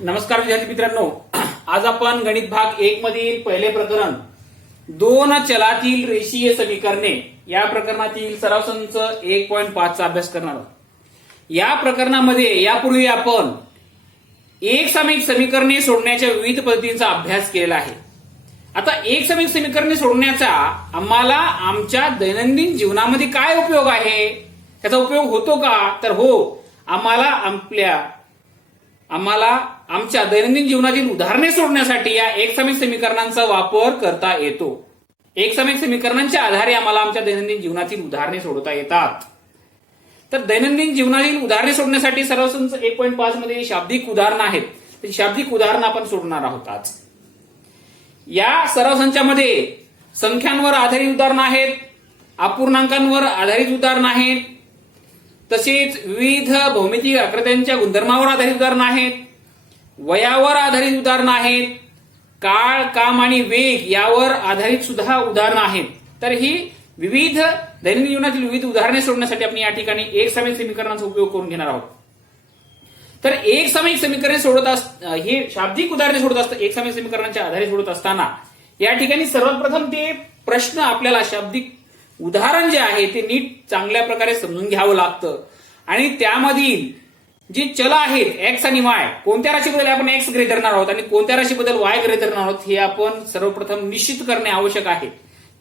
नमस्कार विद्यार्थी मित्रांनो, आज आपण गणित भाग 1 मधील पहिले प्रकरण दोन चलातील रेषीय समीकरणे या प्रकरणातील सराव संच 1.5 चा अभ्यास करणार आहोत. या प्रकरणामध्ये यापूर्वी आपण एक समीक समीकरणे सोडण्याच्या विविध पद्धतींचा अभ्यास केलेला आहे. आता एक समीक समीकरणे सोडण्याचा आम्हाला आमच्या दैनंदिन जीवनामध्ये काय उपयोग आहे, त्याचा उपयोग होतो का? तर हो, आम्हाला आमच्या दैनंदिन जीवनातील उदाहरणे सोडण्यासाठी या एकसमीक समीकरणांचा वापर करता येतो. एकसमीक समीकरणांच्या आधारे आम्हाला आमच्या दैनंदिन जीवनातील उदाहरणे सोडवता येतात. तर दैनंदिन जीवनातील उदाहरणे सोडण्यासाठी सराव संच 1.5 मध्ये शाब्दिक उदाहरणं आहेत. ती शाब्दिक उदाहरणं आपण सोडणार आहोत आज. या सराव संचामध्ये संख्यांवर आधारित उदाहरणं आहेत, अपूर्णांकांवर आधारित उदाहरणं आहेत, तसेच विविध भौमितिक आकृत्यांच्या गुणधर्मावर आधारित उदाहरणं आहेत, वयावर आधारित उदाहरणं आहेत, काळ, काम आणि वेग यावर आधारित सुद्धा उदाहरणं आहेत. तर ही विविध दैनंदिन जीवनातील विविध उदाहरणे सोडण्यासाठी आपण या ठिकाणी एक समीक समीकरणांचा उपयोग करून घेणार आहोत. तर एक समीक समीकरणे हे शाब्दिक उदाहरणे सोडत असतात. एक समीक समीकरणांच्या आधारे सोडत असताना या ठिकाणी सर्वात प्रथम ते प्रश्न आपल्याला शाब्दिक उदाहरण जे आहे ते नीट चांगल्या प्रकारे समजून घ्यावं लागतं आणि त्यामधील जी चल आहेत एक्स आणि वाय, कोणत्या राशीबद्दल आपण एक्स गृहीत धरणार आहोत आणि कोणत्या राशीबद्दल वाय गृहीत धरणार आहोत हे आपण सर्वप्रथम निश्चित करणे आवश्यक आहे.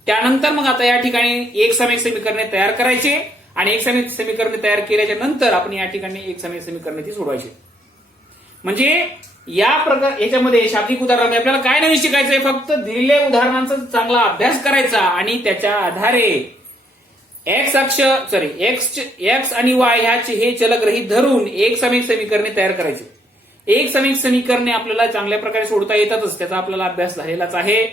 त्यानंतर मग आता या ठिकाणी एक समीक समीकरणे तयार करायचे आणि एक समीक समीकरणे तयार केल्याच्या नंतर आपण या ठिकाणी एक समीक समीकरणे ती सोडवायची. म्हणजे याच्यामध्ये शाब्दिक उदाहरणामध्ये आपल्याला काय नवीन शिकायचंय, फक्त दिलेल्या उदाहरणांचा चांगला अभ्यास करायचा आणि त्याच्या आधारे एक्स आणि वाय ह्याचे हे चल गृहीत धरून एक समीक समीकरणे तयार करायची. एक समीक समीकरणे आपल्याला चांगल्या प्रकारे सोडता येतातच, त्याचा आपल्याला अभ्यास झालेलाच आहे.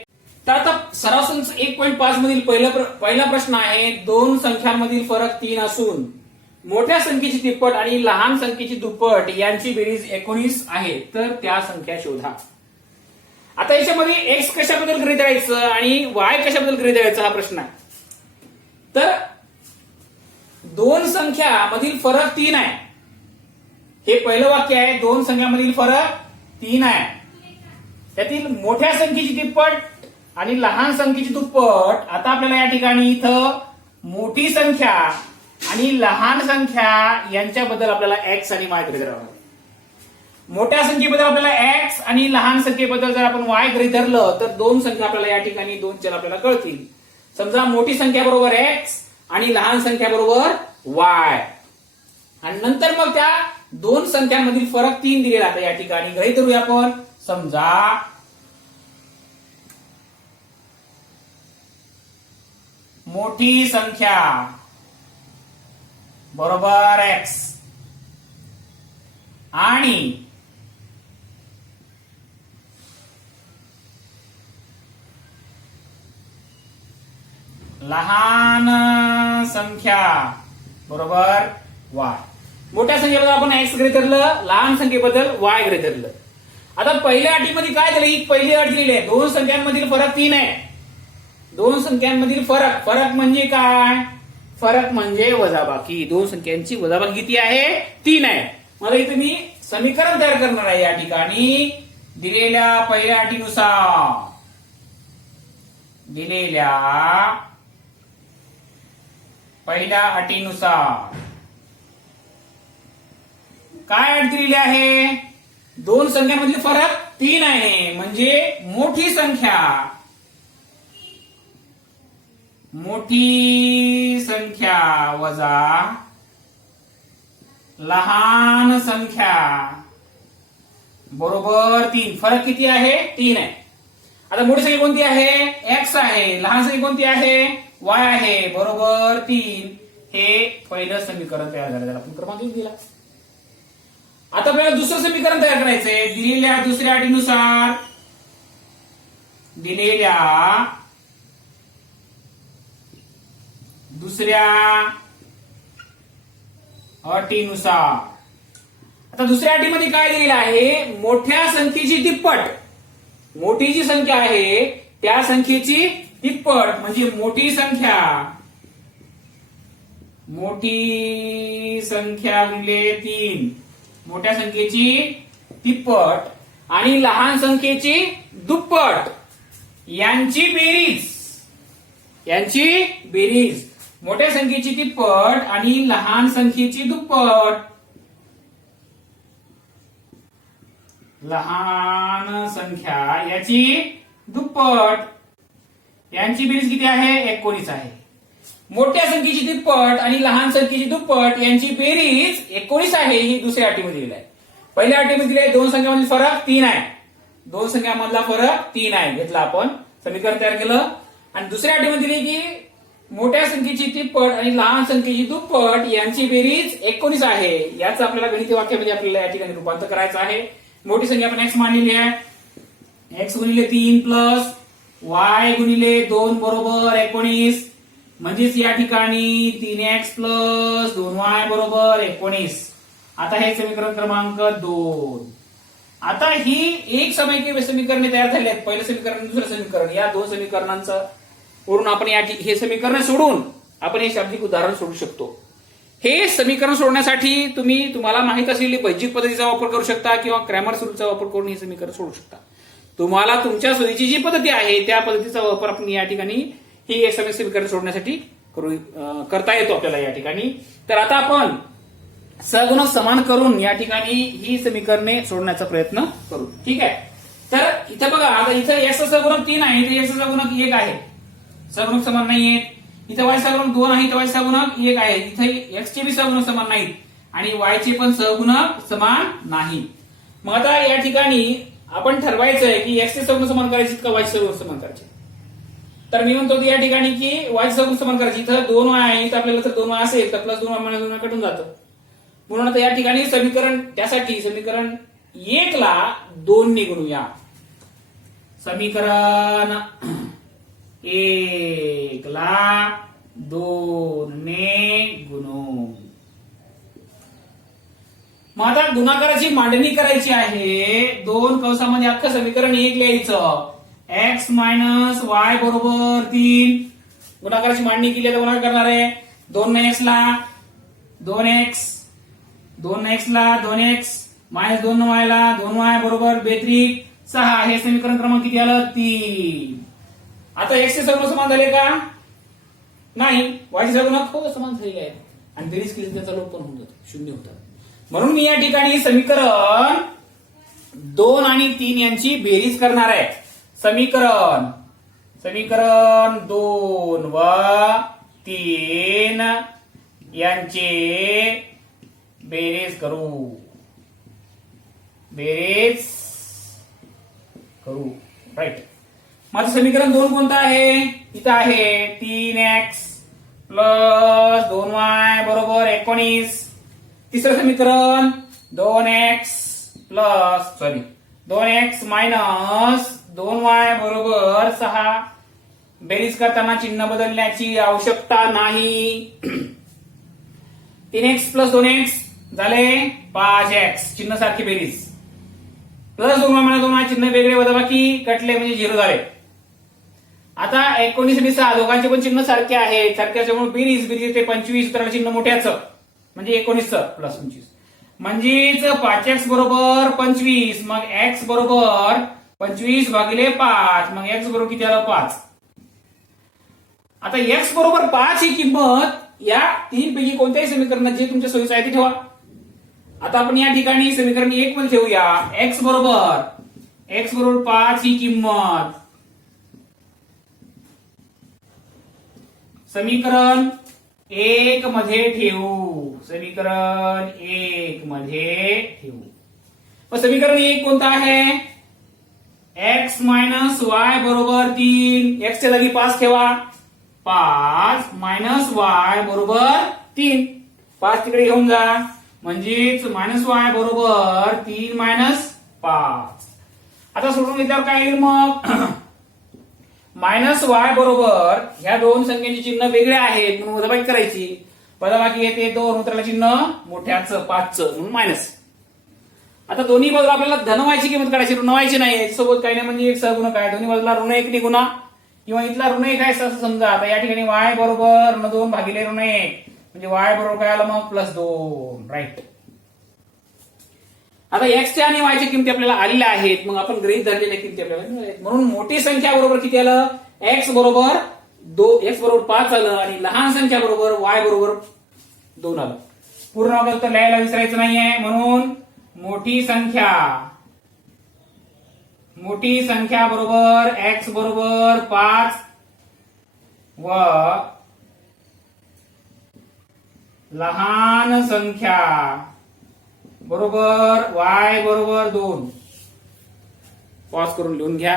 तर आता सराव संच 1.5 मधील पहिला प्रश्न आहे, दोन संख्यांमधील फरक 3 असून मोठ्या संख्येची तिप्पट आणि लहान संख्येची दुप्पट यांची बेरीज 19 आहे, तर त्या संख्या शोधा. आता याच्यामध्ये एक्स कशाबद्दल गृहीत धरायचं आणि वाय कशाबद्दल गृहीत धरायचं हा प्रश्न आहे. तर दोन संख्यामधील फरक 3 आहे, हे पहिलं वाक्य आहे. दोन संख्यामधील फरक 3 आहे, त्यातील मोठ्या संख्येची तिप्पट आणि लहान संख्येची दुप्पट. आता आपल्याला या ठिकाणी इथं मोठी संख्या आणि लहान संख्या यांच्याबद्दल आपल्याला एक्स आणि वाय गृहीत धरावं. मोठ्या संख्येबद्दल आपल्याला एक्स आणि लहान संख्येबद्दल जर आपण वाय गृहीत धरलं तर दोन संख्या आपल्याला या ठिकाणी दोन चल आपल्याला कळतील. समजा मोठी संख्या बरोबर एक्स आणि लहान संख्या बरोबर वाय, आणि नंतर मग त्या दोन संख्यांमधील फरक 3 दिलेला. आता या ठिकाणी गृहीत धरूया आपण. समजा मोठी संख्या बरोबर एक्स आणि लहान संख्या बरोबर वाय. मोठ्या संख्येबद्दल आपण एक्स गृहीत धरलं, लहान संख्येबद्दल वाय गृहीत धरलं. आता पहिल्या अटीमध्ये काय झालं, ही पहिली अट दिलेली आहे, दोन संख्यांमधील फरक 3 आहे. दोन संख्यांमधील फरक म्हणजे काय? फरक म्हणजे वजाबाकी. दोन संख्यांची वजाबाकी किती आहे? 3 आहे. मला इथे मी समीकरण तयार करणार आहे. या ठिकाणी दिलेल्या पहिल्या अटीनुसार काय अट दिलेली आहे? दोन संख्यांमधील फरक 3 आहे, म्हणजे मोठी संख्या वजा लहान संख्या बरोबर 3. फरक किती आहे? 3 आहे. आता मोठी संख्या कोणती आहे? एक्स आहे. लहान संख्या कोणती आहे? वाय आहे. बरोबर 3. हे पहिलं समीकरण तयार झालं, त्याला आपण क्रमांक दिला. आता आपल्याला दुसरं समीकरण तयार करायचंय. दिलेल्या दुसऱ्या अटीनुसार आता दुसऱ्या अटीमध्ये काय दिलेलं आहे? मोठ्या संख्येची तिप्पट. मोठी जी संख्या आहे त्या संख्येची तिप्पट म्हणजे मोठी संख्या गुणिले 3, मोठ्या संख्येची तिप्पट आणि लहान संख्येची दुप्पट यांची बेरीज मोठ्या संख्येची तिप्पट आणि लहान संख्येची दुप्पट. लहान संख्या याची दुप्पट यांची बेरीज किती आहे? 19 आहे. मोठ्या संख्येची तिप्पट आणि लहान संख्येची दुप्पट यांची बेरीज 19 आहे. ही दुसऱ्या अटीमध्ये दिली आहे. पहिल्या अटीमध्ये दिली आहे दोन संख्यामधील फरक 3 आहे. दोन संख्यामधला फरक 3 आहे घेतला आपण, समीकरण तयार केलं. आणि दुसऱ्या अटीमध्ये दिली की मोठ्या संख्येची तिप्पट आणि लहान संख्येची दुप्पट यांची बेरीज 19 आहे. याचं आपल्याला गणिती वाक्यामध्ये आपल्याला या ठिकाणी रूपांतर करायचं आहे. मोठी संख्या आपण x मानलेली आहे. x गुणिले 3 प्लस y गुणिले 2 बरोबर 19. म्हणजेच या ठिकाणी 3x प्लस 2y बरोबर 19. आता हे समीकरण क्रमांक 2. आता ही एक समीकरणे तयार झाली आहेत. पहिलं समीकरण दुसरं समीकरण, या दोन समीकरणांचं वरून आपण हे समीकरण सोडून आपण हे शाब्दिक उदाहरण सोडू शकतो. हे समीकरण सोडण्यासाठी तुम्हाला माहित असलेली बैजिक पद्धतीचा वापर करू शकता किंवा क्रॅमर रूलचा वापर करून हे समीकरण सोडू शकता. तुम्हाला तुमच्या सोयीची जी पद्धती आहे त्या पद्धतीचा वापर आपण या ठिकाणी ही समीकरण सोडण्यासाठी करता येतो आपल्याला या ठिकाणी. तर आता आपण सहगुणक समान करून या ठिकाणी ही समीकरणे सोडण्याचा प्रयत्न करू. ठीक आहे. तर इथं बघा, आता इथं x सहगुणक 3 आहे, इथे x सहगुणक 1 आहे. सहगुणक समान नाहीये. इथे y सहगुणक 2 आहे, इथे y सहगुणक 1 आहे. इथे x चे बी सहगुणक समान नाहीत आणि y चे पण सहगुणक समान नाही. मग आता या ठिकाणी आपण ठरवायचं आहे की x चे सहगुणक समान करायचे का y चे सहगुणक समान करायचे. तर मी म्हणतो या ठिकाणी की y चे सहगुणक समान करायचे. इथं 2y आहे, इथं आपल्याला तर 2y असेल तर प्लस 2y 2y कटून जातं. म्हणून आता या ठिकाणी त्यासाठी समीकरण 1 ला 2 ने गुणूया. समीकरण 1 ला 2 ने गुणू. मग आता गुणाकाराची मांडणी करायची आहे. 2 कंसामध्ये अख्खं समीकरण 1 लिहायचं. x मायनस वाय बरोबर 3. गुणाकाराची मांडणी केली तर गुणाकार करणार आहे. 2 x ला 2x, 2x ला 2x मायनस 2y ला 2y बरोबर 6. हे समीकरण क्रमांक किती आलं? 3. आता x चे सहगुणक समान झाले का? नाही. y चे सहगुणक समान झालेले आहेत आणि बेरीज केली त्याचा लोप पण होऊन जातो, 0 होतात. म्हणून मी या ठिकाणी समीकरण 2 आणि 3 यांची बेरीज करणार आहे. समीकरण 2 व 3 यांचे बेरीज करू. राईट. माझं समीकरण 2 कोणतं आहे? इथं आहे 3x प्लस 2y बरोबर 19. तिसरं समीकरण 2x मायनस 2y बरोबर 6. बेरीज करताना चिन्ह बदलण्याची आवश्यकता नाही. 3x प्लस 2x झाले 5x, चिन्ह सारखी बेरीज. प्लस 2y मायनस 2y चिन्ह वेगळे वजाबाकी कटले म्हणजे 0 झाले. आता 19 आणि 6 दोघांचे पण चिन्ह सारखे आहे. सारखे असल्यामुळे बेरीज येते 25, तर चिन्ह मोठ्याचं म्हणजे 19 प्लस 25 म्हणजेच 5x बरोबर 25. मग x बरोबर 25 भागिले 5. मग x बरोबर किती आलं? 5. आता x बरोबर 5 ही किंमत या 3 पैकी कोणत्याही समीकरणात जे तुमच्या सोयीचं आहे ते ठेवा. आता आपण या ठिकाणी समीकरण 1 मध्ये ठेवूया. x बरोबर 5 ही किंमत समीकरण 1 मध्ये ठेवू. मग समीकरण 1 कोणतं आहे? x मायनस वाय बरोबर 3. x च्या जागी 5 ठेवा. 5 मायनस वाय बरोबर 3. 5 तिकडे घेऊन जा. म्हणजेच मायनस वाय बरोबर 3 मायनस 5. आता सोडून घेतल्यावर काय येईल मग? मायनस वाय बरोबर ह्या दोन संख्येचे चिन्ह वेगळे आहेत म्हणून वजाबाकी करायची. वजाबाकी येते 2, उतरला चिन्ह मोठ्याचं 5चं म्हणून मायनस. आता दोन्ही बाजूला आपल्याला धनवायची किंमत काढायची, ऋणवायची नाही. याच्यासोबत काही नाही म्हणजे एक सहगुणक आहे. दोन्ही बाजूला ऋण 1 ने गुणा किंवा इथला ऋण 1 आहे असं समजा. आता या ठिकाणी y बरोबर ऋण 2 भागिले ऋण 1 म्हणजे y बरोबर काय आलं मग? प्लस 2. राईट. आता एक्सच्या आणि वायच्या किमती आपल्याला आलेल्या आहेत, मग आपण गृहीत धरलेल्या किमती आपल्याला मिळाल्या. म्हणून मोठी संख्या बरोबर किती आलं? एक्स बरोबर 5 आलं आणि लहान संख्या बरोबर वाय बरोबर 2 आलं. पूर्ण उत्तर लिहायला विसरायचं नाहीये. म्हणून मोठी संख्या बरोबर एक्स बरोबर 5 व लहान संख्या बरोबर वाय बरोबर 2. पॉज करून लिहून घ्या.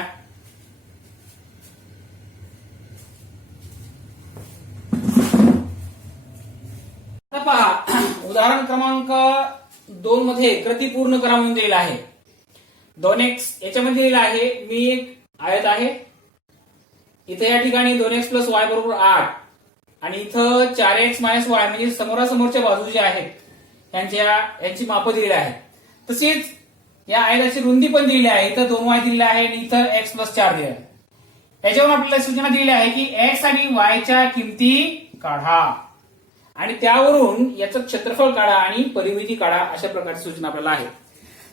आता पहा, उदाहरण क्रमांक 2 मध्ये प्रतिपूर्ण करा म्हणून दिलेला आहे. 2x याच्यामध्ये दिलेला आहे. मी एक आयत आहे, इथे या ठिकाणी 2x प्लस वाय बरोबर 8 आणि इथं 4x मायनस वाय म्हणजे समोरासमोरच्या बाजू ज्या आहेत यांची मापं दिलेली आहेत. तसेच या आयताची रुंदी पण दिलेली आहे. इथं 2y दिलेला आहे आणि इथं x प्लस 4 दिलेला आहे. याच्यावर आपल्याला सूचना दिलेली आहे की x आणि y च्या किमती काढा आणि त्यावरून याचं क्षेत्रफळ काढा आणि परिमिती काढा, अशा प्रकारची सूचना आपल्याला आहे.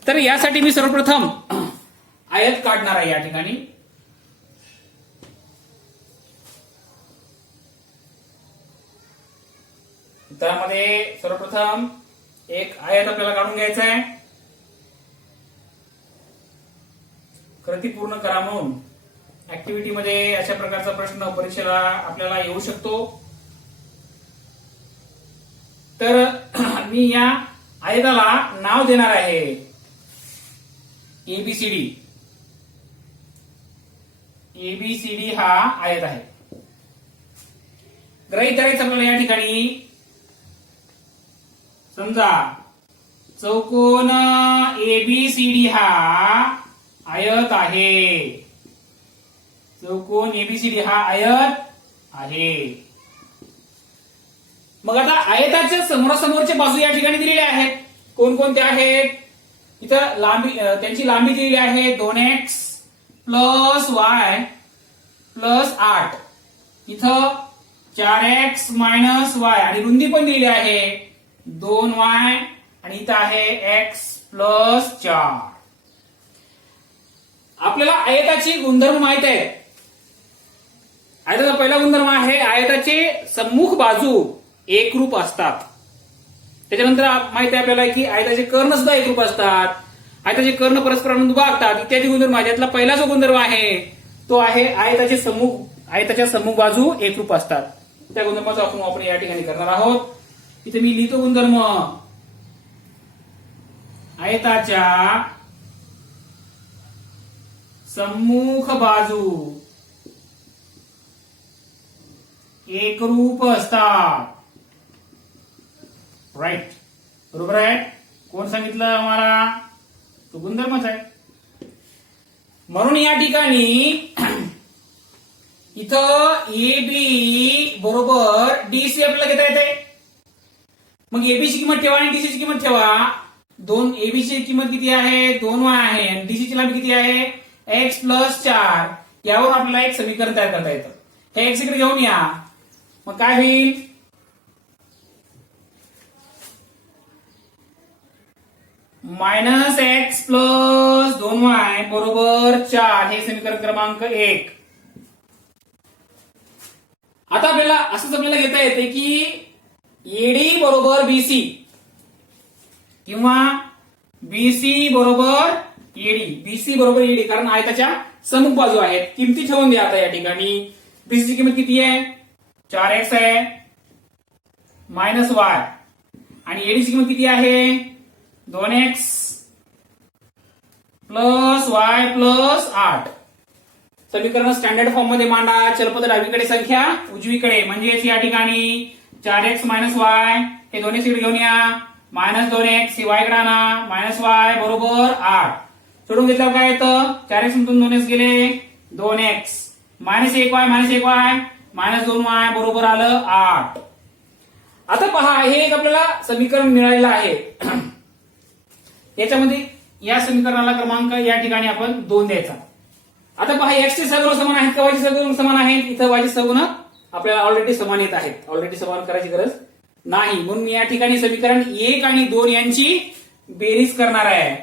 तर यासाठी मी सर्वप्रथम आयत काढणार आहे. या ठिकाणी त्यामध्ये सर्वप्रथम एक आयत आपल्याला काढून घ्यायचा आहे. प्रतिपूर्ण करा म्हणून ऍक्टिव्हिटी मध्ये अशा प्रकारचा प्रश्न परीक्षेला आपल्याला येऊ शकतो. तर मी या आयताला नाव देणार आहे एबीसीडी. एबीसीडी हा आयत आहे. गृहीत धरायचं आपल्याला या ठिकाणी. समजा चौकोन एबीसीडी हा आयत आहे. चौकोन एबीसीडी हा आयत आहे. मग आता आयताच्या समोरासमोरच्या बाजू या ठिकाणी दिलेल्या आहेत. कोणकोणत्या आहेत? इथं लांबी, त्यांची लांबी दिलेली आहे 2x प्लस वाय प्लस 8. इथं 4x मायनस वाय आणि रुंदी पण दिलेली आहे 2y आणि इथं आहे x प्लस 4. आपल्याला आयताची गुणधर्म माहित आहे. आयताचा पहिला गुणधर्म आहे आयताचे सम्मुख बाजू एकरूप असतात. त्याच्यानंतर माहिती आहे आपल्याला की आयताचे कर्ण सुद्धा एकरूप असतात. आयताचे कर्ण परस्परांना दुभागतात इत्यादी गुणधर्म आहेत. यातला पहिला जो गुणधर्म आहे तो आहे आयताच्या सम्मुख बाजू एकरूप असतात. त्या गुणधर्माचा आपण या ठिकाणी करणार आहोत. इथे मी लिहितो गुणधर्म. आयताच्या सम्मुख बाजू एकरूप असतात. राईट, बरोबर आहे. कोण सांगितलं आम्हाला? तो गुणधर्मच आहे. म्हणून या ठिकाणी इथं AB बरोबर DC आपल्याला घेता येते. मग एबीची किंमत ठेवा आणि डीसीची किंमत ठेवा. एबीची किंमत किती आहे? 2y आहे आणि डीसीची लांबी किती आहे? x plus 4. यावर आपल्याला एक समीकरण तयार करता येतं. हे x इकडे घेऊन या. मग काय होईल? मायनस एक्स प्लस 2y बरोबर 4. हे समीकरण क्रमांक 1. आता आपल्याला असंच आपल्याला घेता येते की एडी बरोबर बीसी किंवा बीसी बरोबर एडी. बीसी बरोबर एडी कारण आयताच्या सम्मुख बाजू आहेत. किमती ठेवून द्या. आता या ठिकाणी बीसीची किंमत किती आहे? 4x आहे मायनस वाय आणि एडीची किंमत किती आहे? 2x plus y plus 8. समीकरण स्टँडर्ड फॉर्म मध्ये मांडा. चलपद डावीकडे संख्या उजवीकडे म्हणजेच या ठिकाणी 4x मायनस वाय हे 2x इकडे घेऊन या. मायनस 2x ही वाय कडे आणा. मायनस वाय बरोबर 8. सोडून घेतल्यावर काय येतं? 4x मधून 2x गेले 2x minus 1y minus 1y minus 2y बरोबर आलं 8. आता पहा हे एक आपल्याला समीकरण मिळालेलं आहे. याच्यामध्ये या समीकरणाला क्रमांक या ठिकाणी आपण 2 द्यायचा. आता पहा x चे सगुण समान आहेत का y चे सगुण समान आहेत? इथं y चे सगुण आपल्याला ऑलरेडी समान येत आहेत. ऑलरेडी समान करायची गरज नाही. म्हणून या ठिकाणी समीकरण 1 आणि 2 यांची बेरीज करणार आहे.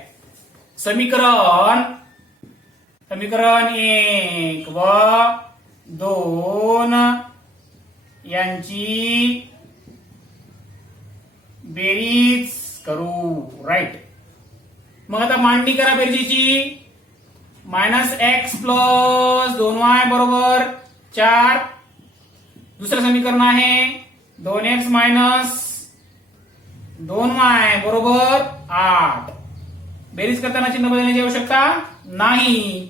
समीकरण 1 व 2 यांची बेरीज करू. राईट. मग आता मांडणी करा बेरजेची. -x + 2y बरोबर 4. दुसरं समीकरण आहे 2x - 2y बरोबर 8. बेरीज करताना चिन्ह बदलण्याची आवश्यकता नाही.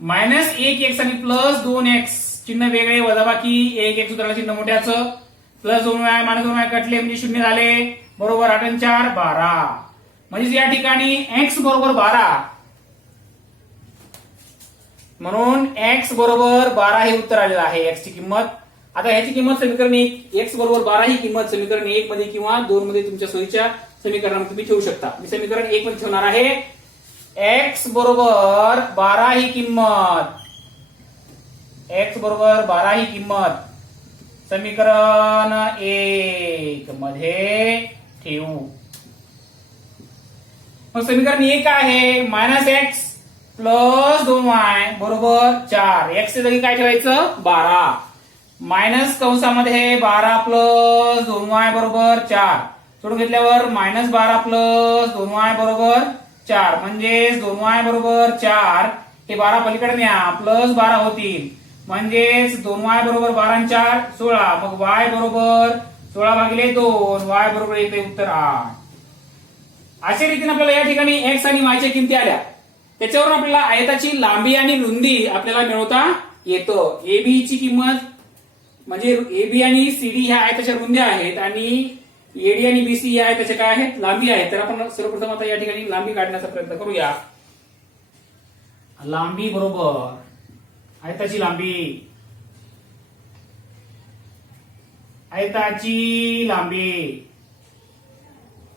-1x आणि +2x चिन्ह वेगळे, वजाबाकी 1x सूत्राला चिन्ह मोठ्याचं, +2y - 2y कटले म्हणजे 0 झाले. बरोबर 8 आणि 4 12. म्हणजे या ठिकाणी x बरोबर 12 म्हणून x बरोबर 12 हे उत्तर आलेलं आहे. x ची किंमत. आता ह्याची किंमत समीकरण 1 x बरोबर 12 ही किंमत समीकरण 1 मध्ये किंवा 2 मध्ये तुमच्या सोयीच्या समीकरणामध्ये तुम्ही ठेवू शकता. मी समीकरण 1 मध्ये ठेवणार आहे. x बरोबर 12 ही किंमत, x बरोबर 12 ही किंमत समीकरण 1 मध्ये ठेवू. मग समीकरण 1 आहे -x + 2y बरोबर 4. x च्या जागी काय ठेवायचं 12. मायनस कंसामध्ये 12 + 2y बरोबर 4. सोडून घेतल्यावर -12 + 2y बरोबर 4. म्हणजेच 2y बरोबर 4 हे 12 पलीकडे न्या, +12 होतील. म्हणजेच 2y बरोबर 12 आणि 4 16. मग y बरोबर 16 भागिले 2, y बरोबर येते उत्तर 8. अशा रीतीने आपल्याला या ठिकाणी x आणि y च्या किमती आल्या. त्याच्यावरून आपल्याला आयताची लांबी आणि रुंदी आपल्याला मिळवता येतं. AB ची किंमत म्हणजे AB आणि CD ह्या आयताच्या रुंद्या आहेत आणि AD आणि BC या आयताच्या काय आहेत लांबी आहेत. तर आपण सर्वप्रथम आता या ठिकाणी लांबी काढण्याचा प्रयत्न करूया. लांबी बरोबर आयताची लांबी, आयताची लांबी,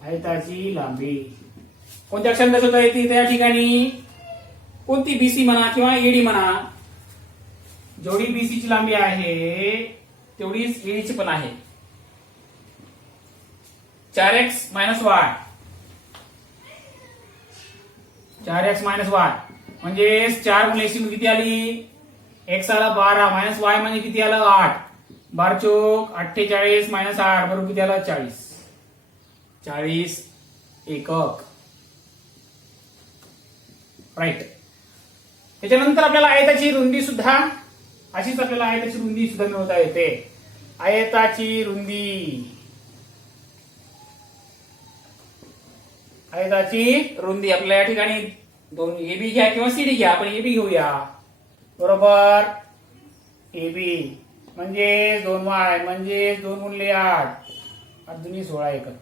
आयताची लांबी कोणत्या अक्षराने दर्शवता येते त्या ठिकाणी? कोणती BC म्हणा किंवा AD म्हणा, जेवढी BC ची लांबी आहे तेवढीच AD ची पण आहे. 4x - y, 4x - y म्हणजे 4 गुणिले x किती आली? x आला 12 -y म्हणजे किती आलं 8. 12 चोक 48 - 8 बरोबर किती आलं 40. 40 एकक. राईट. त्याच्यानंतर आपल्याला आयताची रुंदी सुद्धा अशीच आपल्याला आयताची रुंदी सुद्धा मिळवता येते. आयताची रुंदी, आयताची रुंदी आपल्याला या ठिकाणी दोन AB घ्या किंवा CD घ्या. आपण AB घेऊया. बरोबर AB म्हणजे 2y म्हणजे 2 गुणिले 8 8 16 एकक,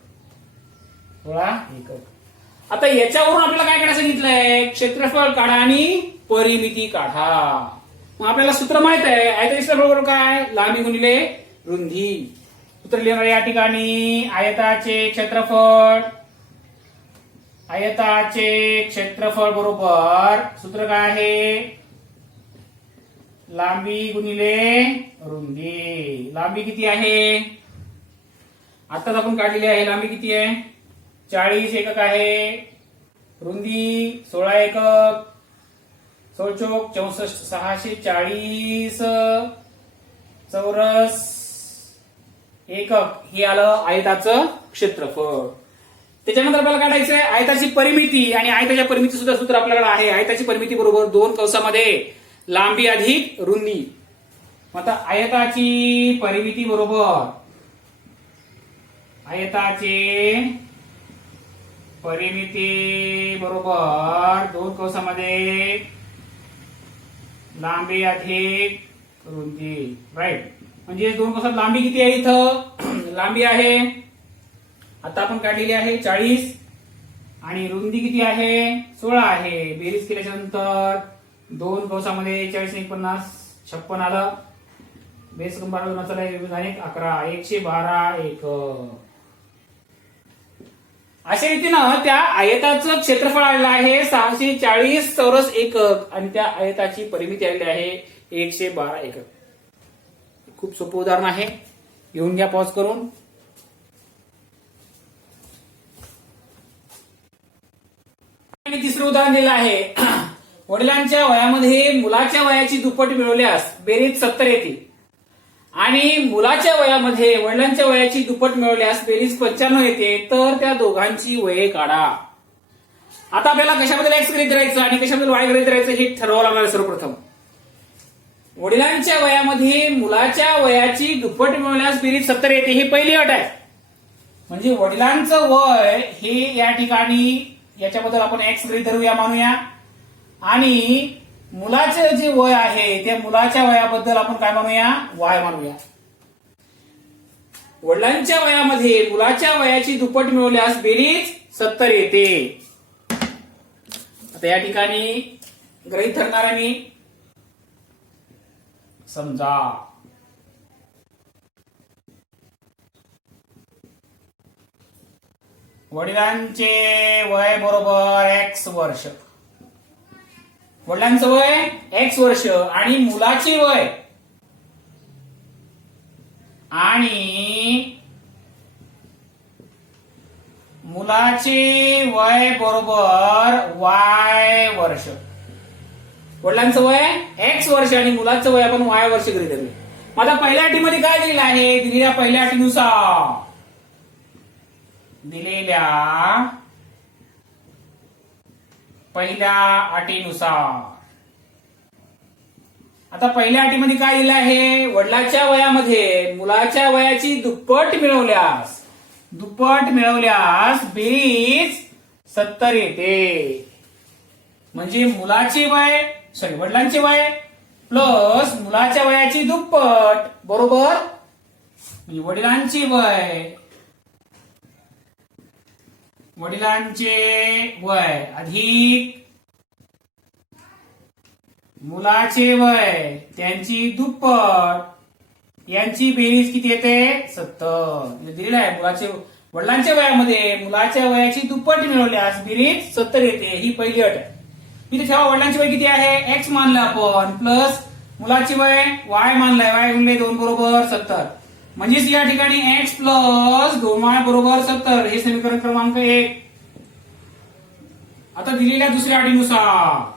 16 एकक. आता याच्यावरून आपल्याला काय करायचं सांगितलंय? क्षेत्रफळ काढा आणि परिमिती काढा. मग आपल्याला सूत्र माहित आहे. आयताचे क्षेत्रफळ बरोबर काय? लांबी गुणिले रुंदी. सूत्र लिहिणार या ठिकाणी आयताचे क्षेत्रफळ, आयताचे क्षेत्रफळ बरोबर सूत्र काय आहे? लांबी गुणिले रुंदी. लांबी किती आहे? आताच आपण काढलेली आहे. लांबी किती आहे? 40 एकक आहे. रुंदी 16 एकक. 16 चौक 64 640 चौरस एकक हे आलं आयताचं क्षेत्रफळ. त्याच्यानंतर आपल्याला काढायचं आहे आयताची परिमिती आणि आयताच्या परिमिती सुद्धा सूत्र आपल्याकडे आहे. आयताची परिमिती बरोबर 2 कंसामध्ये लांबी अधिक रुंदी. आता आयताची परिमिती बरोबर आयताचे परिमिती बरोबर 2 कंसामध्ये लांबी अधिक रुंदी. राईट. म्हणजे 2 कंसात लांबी किती आहे? इथं लांबी आहे आता आपण काढलेली आहे 40 आणि रुंदी किती आहे? 16 आहे. बेरीज केल्याच्या नंतर 2 कंसामध्ये 40 आणि 50 56 आलं. बेस कंबार 2 11 112 एकक. अशा रीतीनं त्या आयताचं क्षेत्रफळ आलेलं आहे 640 चौरस एकक आणि त्या आयताची परिमिती आलेली आहे 112 एकक. खूप सोपं उदाहरण आहे. घेऊन घ्या पॉज करून. आणि तिसरं उदाहरण दिलं आहे. वडिलांच्या वयामध्ये मुलाच्या वयाची दुप्पट मिळवल्यास बेरीज 70 येते आणि मुलाच्या वयामध्ये वडिलांच्या वयाची दुप्पट मिळवल्यास बेरीज 95 येते. तर त्या दोघांची वये काढा. आता आपल्याला कशाबद्दल एक्स गृहीत धरायचं आणि कशाबद्दल वाय गृहीत धरायचं हे ठरवावं लागणार आहे. सर्वप्रथम वडिलांच्या वयामध्ये मुलाच्या वयाची दुप्पट मिळवल्यास बेरीज 70 येते ही पहिली अट आहे. म्हणजे वडिलांचं वय हे या ठिकाणी याच्याबद्दल आपण एक्स गृहीत धरूया, मानूया. आणि मुलाचे जे वय आहे त्या मुलाच्या वयाबद्दल आपण काय मानूया, वाय मानूया. वडिलांच्या वयामध्ये मुलाच्या वयाची दुप्पट मिळवल्यास बेरीज 70 येते. आता या ठिकाणी गृहीत धरणार आहे मी. समजा वडिलांचे वय बरोबर एक्स वर्ष, वडिलांचं वय एक्स वर्ष आणि मुलाचे वय बरोबर वाय वर्ष. वडिलांचं वय एक्स वर्ष आणि मुलाचं वय आपण वाय वर्ष गृहीत धरले. मग आता पहिल्या अटीमध्ये काय दिलेलं आहे, दिलेल्या पहिल्या अटीनुसार आता पहिल्या अटीमध्ये काय दिलं आहे, वडिलांच्या वयामध्ये मुलाच्या वयाची दुप्पट मिळवल्यास बेरीज 70 येते. म्हणजे वडिलांचे वय प्लस मुलाच्या वयाची दुप्पट बरोबर म्हणजे वडिलांचे वय अधिक मुलाचे वय त्यांची दुप्पट यांची बेरीज किती येते, 70. दिलेलं आहे वडिलांच्या वयामध्ये मुलाच्या वयाची दुप्पट मिळवल्यास बेरीज 70 येते. ही पहिली अट आहे. इथे ठेवा वडिलांचे वय किती आहे, एक्स मानलं आपण, प्लस मुलाचे वय वाय मानलंय, वाय गुणिले 2 बरोबर 70. म्हणजेच या ठिकाणी एक्स प्लस 2y बरोबर 70 हे समीकरण क्रमांक 1. आता दिलेल्या दुसऱ्या अटीनुसार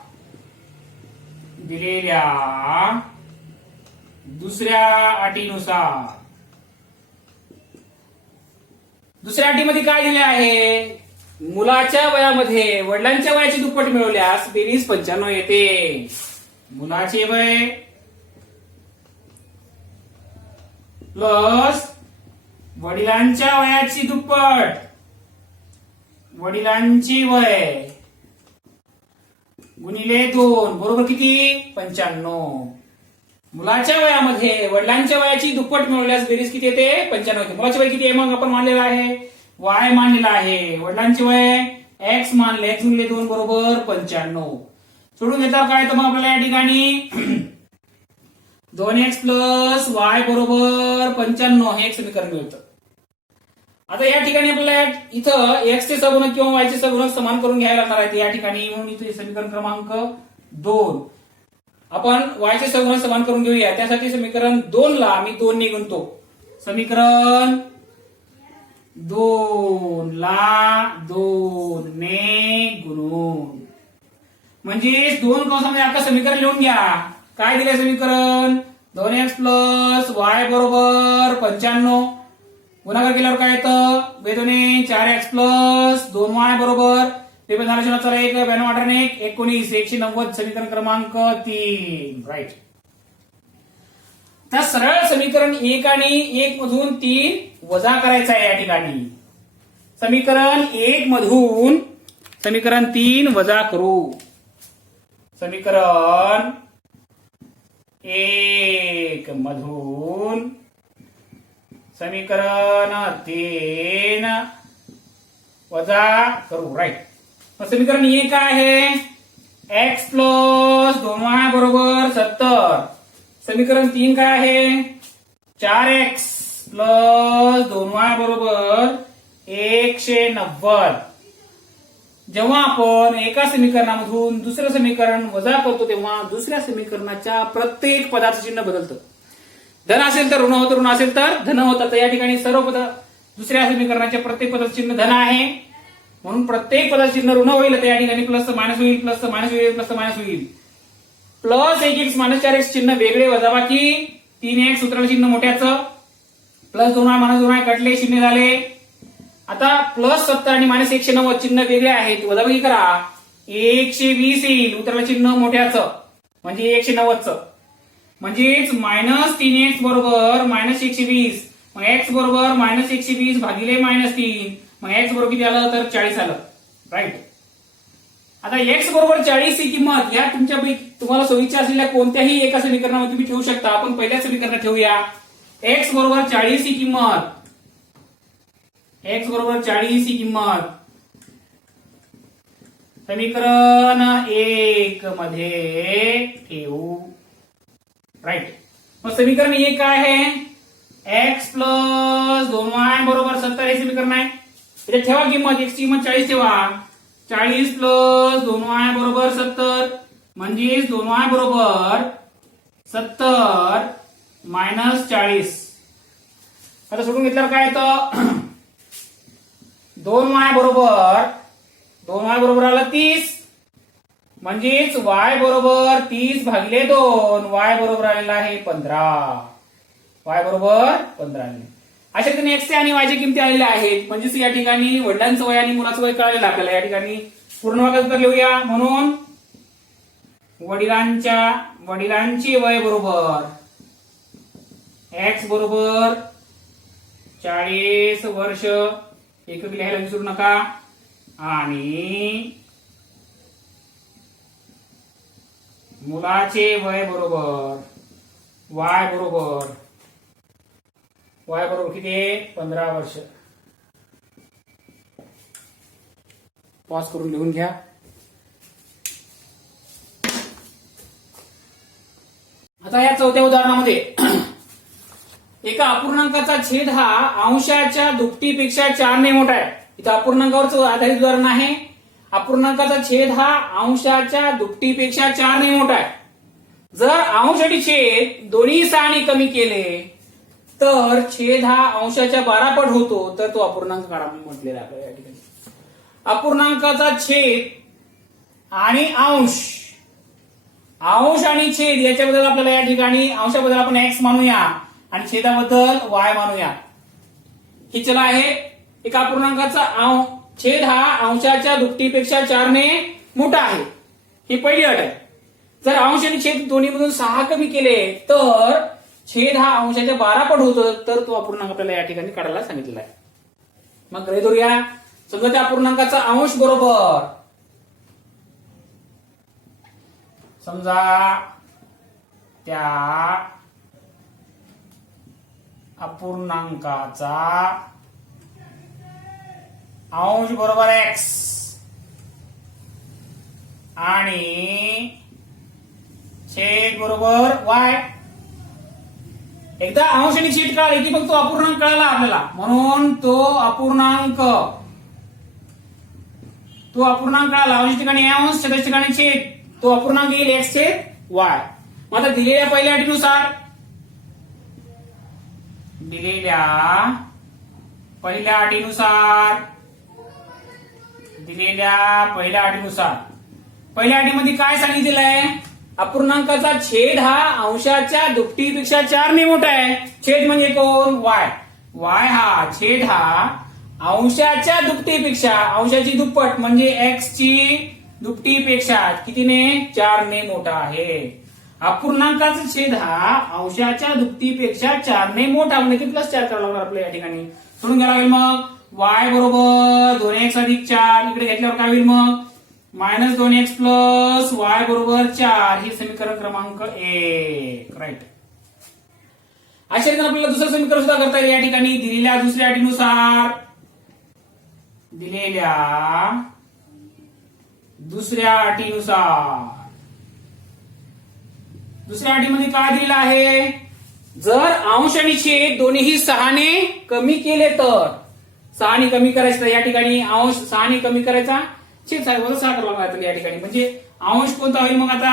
दुसऱ्या अटीमध्ये काय दिले आहे, मुलाच्या वयामध्ये वडिलांच्या वयाची दुप्पट मिळवल्यास बेरीज 95 येते. मुलाचे वय प्लस वडिलांच्या वयाची दुप्पट वडिलांची वय गुणिले 2 बरोबर किती, 95. मुलाच्या वयामध्ये वडिलांच्या वयाची दुप्पट मिळवल्यास बेरीज किती येते, 95 येते. मुलाचे वय किती आहे मग आपण मानलेलं आहे, वाय मानलेला आहे. वडिलांचे वय एक्स मानले, एक्स गुणिले 2 बरोबर 95. सोडून घेता काय तर मग आपल्याला या ठिकाणी 2x प्लस वाय बरोबर 95 हे एक समीकरण मिळतं. आता या ठिकाणी आपल्याला इथं एक्स चे सगुणक किंवा वाय चे सगुणक समान करून घ्यायला लागणार आहेत. या ठिकाणी म्हणून इथे समीकरण क्रमांक 2 आपण वाय चे सगुणक समान करून घेऊया. त्यासाठी समीकरण 2 ला मी 2 ने गुणतो. समीकरण 2 ला 2 ने गुणून म्हणजे 2 कंसामध्ये आता समीकरण लिहून घ्या. काय दिले समीकरण, 2x प्लस वाय बरोबर 95. गुणाकार केल्यावर काय येतं, 4x प्लस 2y बरोबर 1 19 190 समीकरण क्रमांक 3. राईट. तर सरळ समीकरण 1 आणि 1 मधून 3 वजा करायचं आहे. या ठिकाणी समीकरण 1 मधून समीकरण 3 वजा करू. समीकरण 1 मधून समीकरण 3 वजा करू. राईट. समीकरण 1 काय आहे, एक्स प्लस 2y बरोबर 70. समीकरण 3 काय आहे, 4x प्लस 2y बरोबर 190. जेव्हा आपण एका समीकरणामधून दुसरं समीकरण वजा करतो तेव्हा दुसऱ्या समीकरणाच्या प्रत्येक पदाचं चिन्ह बदलतं. धन असेल तर ऋण होतं, ऋण असेल तर धन होतं. तर या ठिकाणी सर्व पद दुसऱ्या समीकरणाच्या प्रत्येक पदाचं चिन्ह धन आहे म्हणून प्रत्येक पदाचं चिन्ह ऋण होईल, तर या ठिकाणी प्लस मायनस होईल, प्लस मायनस होईल, प्लस मायनस होईल. प्लस 1x मायनस 4x चिन्ह वेगळे, वजाबाकी 3x सूत्राला चिन्ह मोठ्याचं, प्लस 2y मायनस 2y कटले, शून्य झाले. आता प्लस 70 आणि मायनस 190 चिन्ह वेगळे आहेत, वजाबाकी करा, 120 येईल, उत्तराला चिन्ह मोठ्याचं म्हणजे 190चं, म्हणजेच मायनस 3x बरोबर मायनस 120. मग x बरोबर मायनस 120 भागिले मायनस 3, मग x बरोबर किती आलं तर 40 आलं. राईट. आता x बरोबर 40 ही किंमत या तुम्हाला सोयीच्या असलेल्या कोणत्याही एका समीकरणामध्ये तुम्ही ठेवू शकता. आपण पहिल्या समीकरणात ठेवूया. x बरोबर 40 ही किंमत, x बरोबर 40 ही किंमत समीकरण 1 मध्ये ठेवू. राईट. मग समीकरण 1 काय आहे? x प्लस 2y बरोबर 70 हे समीकरण आहे. त्याच्यात ठेवा किंमत, x ची किंमत 40 ठेवा. 40 प्लस 2y बरोबर 70, म्हणजेच 2y बरोबर 70 मायनस 40. आता सोडून घेतल्यावर काय येतं? 2y बरोबर आलं 30, म्हणजेच y बरोबर 30 भागिले 2, y बरोबर आलेला आहे 15. y बरोबर 15. अशा रीतीने x आणि y च्या किमती आलेल्या आहेत. म्हणजेच या ठिकाणी वडिलांचं वय आणि मुलाचं वय कळालेलं आपल्याला. या ठिकाणी पूर्ण वाक्यात उत्तर लिहूया. म्हणून वडिलांचे वय बरोबर x बरोबर 40 वर्ष, एकक लिहायला विसरू नका, आणि मुलाचे वय बरोबर y बरोबर किती आहे? 15 वर्ष. पॉज करून लिहून घ्या. आता या चौथ्या उदाहरणामध्ये एका अपूर्णांकाचा छेद हा अंशाच्या दुपटीपेक्षा 4 ने मोठा आहे. इथं अपूर्णांकावरच आधारित उदाहरण आहे. अपूर्णांकाचा छेद हा अंशाच्या दुपटीपेक्षा 4 ने मोठा आहे. जर अंश आणि छेद दोन्ही 6 ने कमी केले तर छेद हा अंशाच्या 12 पट होतो, तर तो अपूर्णांक काढा म्हटलेला आहे आपल्याला या ठिकाणी. अपूर्णांकाचा छेद आणि अंश आणि छेद याच्याबद्दल आपल्याला या ठिकाणी अंशाबद्दल आपण x मानूया आणि छेदाबद्दल y मानूया. ही चला आहे. एका अपूर्णांकाचा छेद हा अंशाच्या दुपटीपेक्षा 4 ने मोठा आहे, ही पहिली अट आहे. जर अंश आणि छेद दोन्ही मधून 6 कमी केले तर छेद हा अंशाच्या 12 पट होतो, तर तो अपूर्णांक आपल्याला या ठिकाणी काढायला सांगितलेला आहे. मग गृहीत धरूया. समजा त्या अपूर्णांकाचा अंश बरोबर, समजा त्या अपूर्णांकाचा अंश बरोबर x आणि छेद बरोबर y. एकदा अंश आणि छेद कळाले की मग तो अपूर्णांक कळाला आपल्याला, म्हणून तो अपूर्णांक कळाला. अंश ठिकाणी अंश, छेदाच्या ठिकाणी छेद, तो अपूर्णांक येईल x छेद y. मग आता दिलेल्या पहिल्या अटीनुसार पहिल्या अटीमध्ये काय सांगितलेलं आहे? अपूर्णांकाचा छेद हा अंशाच्या दुपटीपेक्षा 4 ने मोठा आहे. छेद म्हणजे कोण? y हा छेद हा अंशाच्या दुपटीपेक्षा, अंशाची दुप्पट म्हणजे x ची दुपटीपेक्षा कितीने? 4 ने मोठा आहे. अपूर्णांकाचा छेद हा अंशाच्या दुपटीपेक्षा 4 ने मोठा म्हणजे की प्लस 4 करावं लागणार आपल्याला या ठिकाणी. सोडून घ्यायला लागेल. मग y बरोबर 2x अधिक 4, इकडे घेतल्यावर काय होईल? मग मायनस 2x प्लस y बरोबर 4. हे समीकरण क्रमांक 1. राईट. अशा रीतीने आपल्याला दुसरं समीकरण सुद्धा करता येईल. या ठिकाणी दिलेल्या दुसऱ्या दुसऱ्या अटीमध्ये काय दिलेलं आहे? जर अंश आणि छेद दोन्ही 6 ने कमी केले तर, 6 ने कमी करायचं, तर या ठिकाणी अंश 6 ने कमी करायचा, छेद 6 करावा लागेल या ठिकाणी. म्हणजे अंश कोणता होईल? मग आता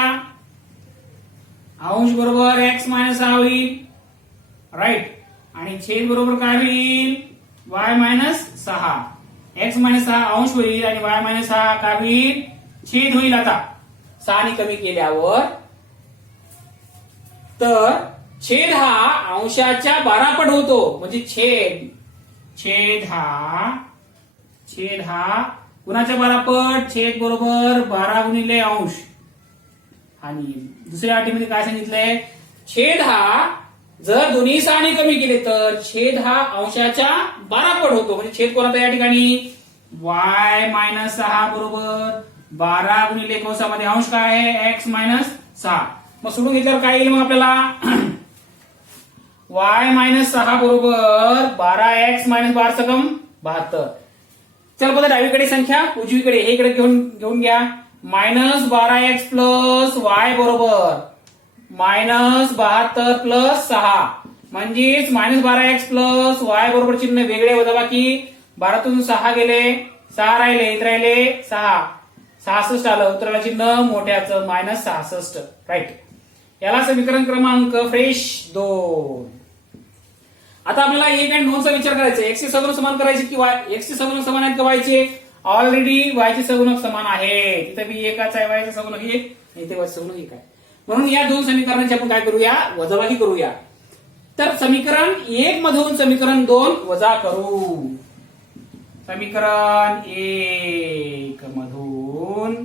अंश बरोबर x मायनस 6 होईल. राईट. आणि छेद बरोबर काय होईल? y minus 6. एक्स मायनस 6 अंश होईल आणि वाय मायनस 6 काय होईल, छेद होईल. आता 6 ने कमी केल्यावर तर छेद हा अंशाच्या 12 पट होतो, म्हणजे छेद हा कुणाच्या 12 पट, छेद बरोबर 12 गुणिले अंश. आणि दुसऱ्या अटीमध्ये काय सांगितलंय, छेद हा जर दोन्ही 6 ने कमी केले तर छेद हा अंशाच्या 12 पट होतो, म्हणजे छेद कोणाचा या ठिकाणी y मायनस 6 बरोबर 12 गुणिले कंसामध्ये अंश काय आहे एक्स मायनस 6. मग सोडून घेतल्यावर काय येईल मग आपल्याला y मायनस 6 बरोबर 12x मायनस 12 सकम 72. चल बघा डावीकडे संख्या उजवीकडे हे इकडे घेऊन घ्या. मायनस 12x प्लस y बरोबर मायनस 72 प्लस 6 म्हणजेच मायनस 12x प्लस y बरोबर चिन्ह वेगळे वजाबाकी 12तून 6 गेले 6 राहिले इथे राहिले 6 66 आलं उत्तराला चिन्ह मोठ्याचं मायनस 66. राईट. याला समीकरण क्रमांक फ्रेश 2. आता आपल्याला 1 आणि 2 चा विचार करायचा. एक्स चे सगुणक समान करायचे की एक्स चे सगुणक समान आहेत का वायचे, ऑलरेडी वायचे सगुणक समान आहे. तिथे बी एकाच आहे वायचे सगुणक 1, इथे वायचे सगुणक 1 आहे. म्हणून या दोन समीकरणांची आपण काय करूया, वजाबाकी करूया. तर समीकरण 1 मधून समीकरण 2 वजा करू. समीकरण 1 मधून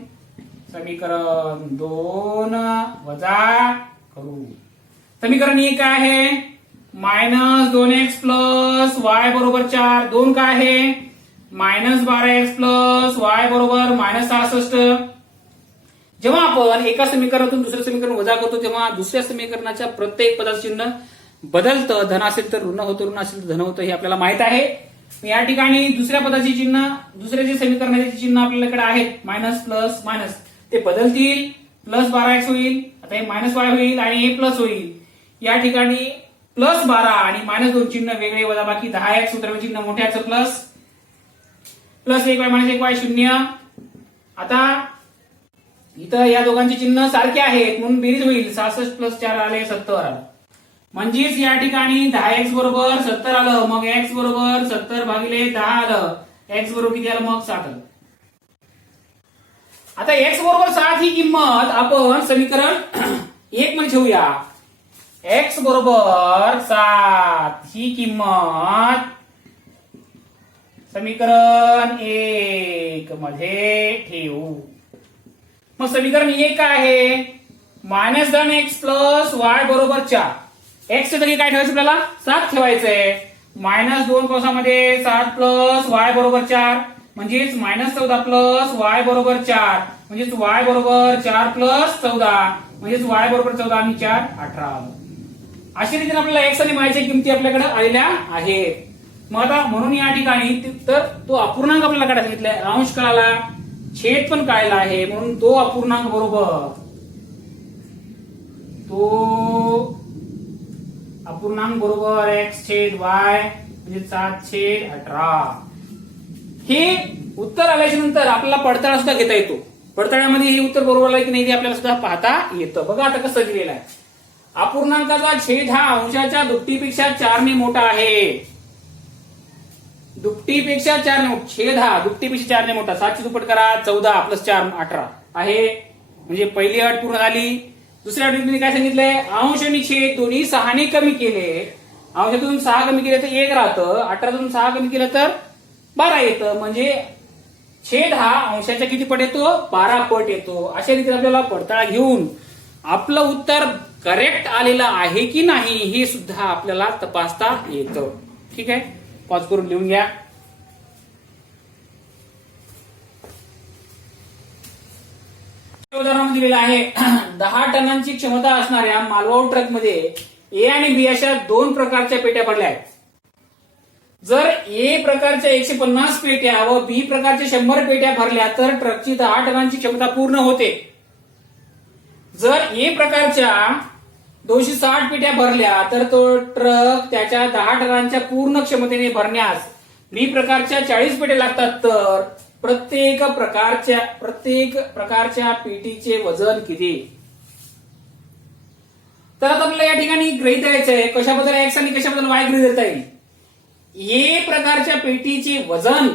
समीकरण 2 वजा करू. समीकरण 1 काय आहे, मायनस 2x प्लस वाय बरोबर 4. 2 काय आहे, मायनस 12x प्लस वाय बरोबर मायनस 66. जेव्हा आपण एका समीकरणातून दुसऱ्या समीकरण वजा करतो तेव्हा दुसऱ्या समीकरणाच्या प्रत्येक पदाचं चिन्ह बदलतं. धन असेल तर ऋण होतं, ऋण असेल तर धन होतं, हे आपल्याला माहित आहे. या ठिकाणी दुसऱ्या पदाचे चिन्ह, दुसरे जे समीकरणाचे चिन्ह आपल्याकडे आहेत मायनस प्लस मायनस, ते बदलतील. प्लस 12x होईल, आता हे मायनस वाय होईल आणि हे प्लस होईल. या ठिकाणी प्लस 12 आणि मायनस 2 चिन्ह वेगळे वजाबाकी 10x उत्तराचे चिन्ह मोठ्याचं plus plus 1y minus 1y 0. आता इथं या दोघांचे चिन्ह सारखे आहेत म्हणून बेरीज होईल. 66 प्लस 4 आले 70 आलं. म्हणजेच या ठिकाणी 10x बरोबर 70 आलं. मग x बरोबर 70 भागिले 10 आलं. x बरोबर किती आलं मग 7 आलं. आता x बरोबर 7 ही किंमत आपण समीकरण 1 मध्ये ठेवूया. x बरोबर 7 ही किंमत समीकरण 1 मध्ये ठेवू. मग समीकरण 1 काय आहे, मायनस 10x प्लस वाय बरोबर 4. x च्या जागी काय ठेवायचं आपल्याला 7 ठेवायचंय. मायनस 2 कंसामध्ये 7 प्लस वाय बरोबर 4 म्हणजेच मायनस 14 प्लस वाय बरोबर 4 म्हणजेच वाय बरोबर 4 प्लस 14 म्हणजेच वाय बरोबर 14 आणि 4 18. अशा रीतीने आपल्याला x आणि y च्या किमती आपल्याकडे आलेल्या आहेत. मग आता म्हणून या ठिकाणी तर तो अपूर्णांक आपल्याला काढायला सांगितलाय. अंश कळाला, छेद पण कळायला आहे, म्हणून तो अपूर्णांक बरोबर x छेद y म्हणजे 7/18. हे उत्तर आल्याच्या नंतर आपल्याला पडताळा सुद्धा घेता येतो. पडताळ्यामध्ये हे उत्तर बरोबर आहे की नाही ते आपल्याला सुद्धा पाहता येतं. बघा आता कसं दिलेलं आहे. अपूर्णांकाचा छेद हा अंशाच्या दुपटीपेक्षा 4 ने मोठा आहे. दुपटीपेक्षा 4 ने मोठा, छेद हा दुपटीपेक्षा 4 ने मोठा. 7 ची दुप्पट करा 14 प्लस 4 18 आहे. म्हणजे पहिली अट पूर्ण झाली. दुसऱ्या अटीमध्ये काय सांगितलंय, अंश आणि छेद दोन्ही 6 ने कमी केले. अंशातून 6 कमी केले तर 1 राहतं, 18तून 6 कमी केलं तर 12 येतं. म्हणजे छेद हा अंशाच्या किती पट येतो, 12 पट येतो. अशा रीतीने आपल्याला पडताळा घेऊन आपलं उत्तर करेक्ट आलेलं आहे की नाही हे सुद्धा आपल्याला तपासता येतं. ठीक आहे, पॉज करून लिहून घ्या. उदाहरणामध्ये दिलेलं आहे 10 टनांची क्षमता असणाऱ्या मालवाहू ट्रकमध्ये ए आणि बी अशा 2 प्रकारच्या पेट्या भरल्या आहेत. जर ए प्रकारच्या 150 पेट्या व बी प्रकारच्या 100 पेट्या भरल्या तर ट्रकची 10 टनांची क्षमता पूर्ण होते. जर ए प्रकारच्या 260 पेट्या भरल्या तर तो ट्रक त्याच्या 10 टनांच्या पूर्ण क्षमतेने भरण्यास बी प्रकारच्या 40 पेट्या लागतात. तर प्रत्येक प्रकारच्या पेटीचे वजन किती. तर आता आपल्याला या ठिकाणी गृहीत द्यायचं आहे कशाबद्दल एक्स आणि कशाबद्दल वाय गृहीत धरता येईल. ए प्रकारच्या पेटीचे वजन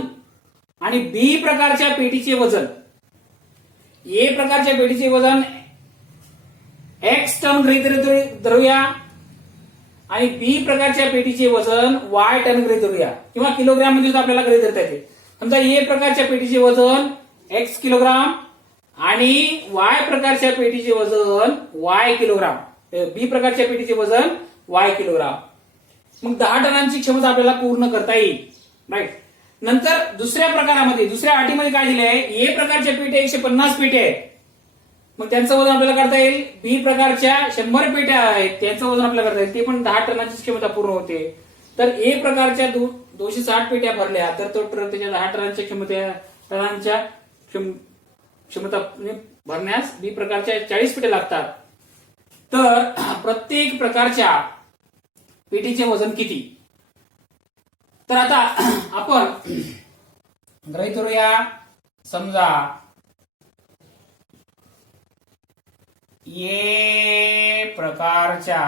आणि बी प्रकारच्या पेटीचे वजन, ए प्रकारच्या पेटीचे वजन एक्स टन गृहीत धरूया आणि बी प्रकारच्या पेटीचे वजन वाय टन गृहीत धरूया, किंवा किलोग्राम मध्ये सुद्धा आपल्याला गृहीत धरता येते. समजा ए प्रकारच्या पेटीचे वजन एक्स किलोग्राम आणि वाय प्रकारच्या पेटीचे वजन वाय किलोग्राम, बी प्रकारच्या पेटीचे वजन वाय किलोग्राम. मग 10 टनांची क्षमता आपल्याला पूर्ण करता येईल. राईट. नंतर दुसऱ्या प्रकारामध्ये, दुसऱ्या अटीमध्ये काय दिले आहे, ए प्रकारच्या पेट्या 150 पेट्या आहेत, मग त्यांचं वजन आपल्याला करता येईल. बी प्रकारच्या 100 पेट्या आहेत, त्यांचं वजन आपल्याला करता येईल, ते पण 10 टनांची क्षमता पूर्ण होते. तर ए प्रकारच्या 260 पेट्या भरल्या तर तो ट्रक त्याच्या 10 टनांच्या क्षमता भरण्यास बी प्रकारच्या 40 पेट्या लागतात. तर प्रत्येक प्रकारच्या पेटीचे वजन किती? तर आता आपण गृहीत धरूया, समजा ए प्रकारच्या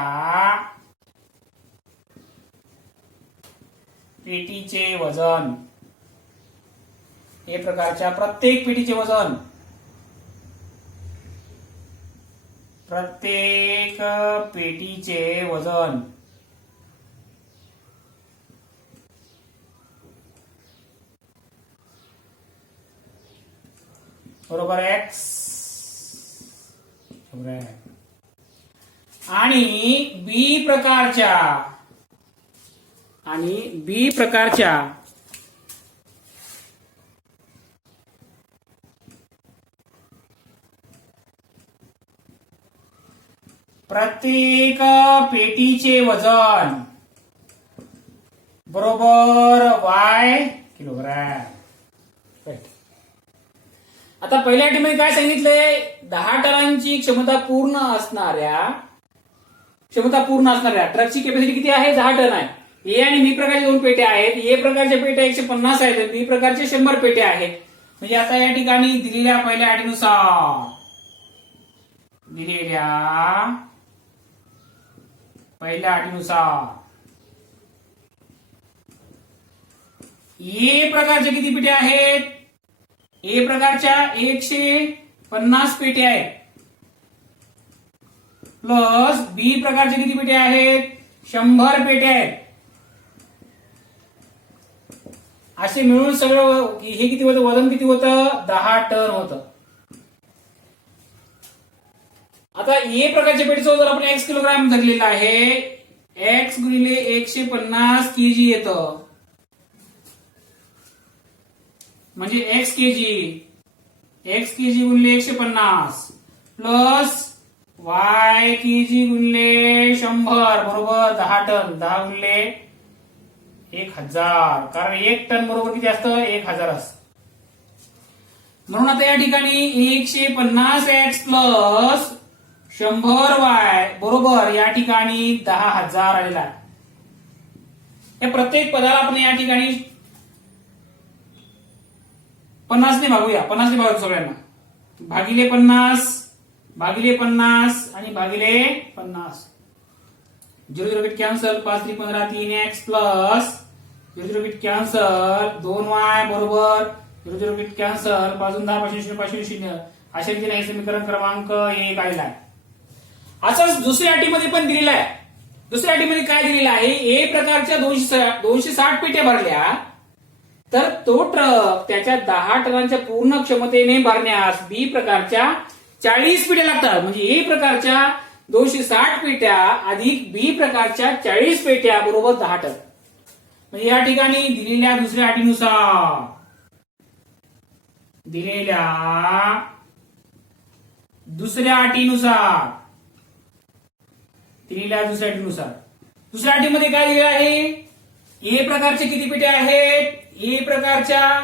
पेटीचे वजन, ए प्रकारच्या प्रत्येक पेटीचे वजन, प्रत्येक पेटीचे वजन बरोबर एक्स, आणि बी प्रकारच्या प्रत्येक पेटीचे वजन बरोबर वाय किलोग्रॅम. आता पहिल्या अटीमध्ये काय सांगितलंय, 10 टनांची क्षमता पूर्ण असणाऱ्या ट्रकची कॅपॅसिटी किती आहे, 10 टन आहे. ए आणि बी प्रकारच्या 2 पेट्या आहेत, ए प्रकारच्या पेट्या 150 आहेत, बी प्रकारच्या 100 पेट्या आहेत. म्हणजे आता या ठिकाणी दिलेल्या पहिल्या अटीनुसार ए प्रकारच्या किती पेट्या आहेत, ए प्रकारच्या 150 पेट्या आहेत, प्लस बी प्रकारच्या किती पेट्या आहेत, 100 पेट्या आहेत. असे मिळून सगळं हे किती होतं, वजन किती होतं, 10 टन होतं. आता ए प्रकारच्या पेटीचं वजन आपण एक्स किलोग्राम धरलेलं आहे, एक्स गुणिले 150 केजी येतं, म्हणजे एक्स केजी गुणिले 150 प्लस वाय केजी गुणिले 100 बरोबर 10 टन. 10 गुणिले 1000, कारण 1 टन बरोबर किती असतं, 1000 असतं. म्हणून आता या ठिकाणी 150 एक्स प्लस 100 वाय बरोबर या ठिकाणी 10,000 आलेला आहे. या प्रत्येक पदाला आपण या ठिकाणी 50 ने भागूया, 50 ने भागू सगळ्यांना, भागिले 50 आणि भागिले 50. 0 bit cancel, 5 3 15 3x plus 0 bit cancel 2y बरोबर 0 बिट कॅन्सल 5 10 पासून 0 पासून 0. अशा रीतीने हे समीकरण क्रमांक 1 आलेला आहे. असंच दुसऱ्या अटीमध्ये पण दिलेलं आहे. दुसऱ्या अटीमध्ये काय दिलेलं आहे, ए प्रकारच्या 260 पेट्या भरल्या तर तो ट्रक त्याच्या 10 टनांच्या पूर्ण क्षमतेने भरण्यास बी प्रकारच्या 40 पेट्या लागतात. म्हणजे ए प्रकारच्या 260 पेट्या अधिक बी प्रकारच्या 40 पेट्या बरोबर 10 टन. म्हणजे या ठिकाणी दिलेल्या दुसऱ्या अटीनुसार दुसऱ्या अटीमध्ये काय दिलेलं आहे, ए प्रकारचे किती पेट्या आहेत, ए प्रकारच्या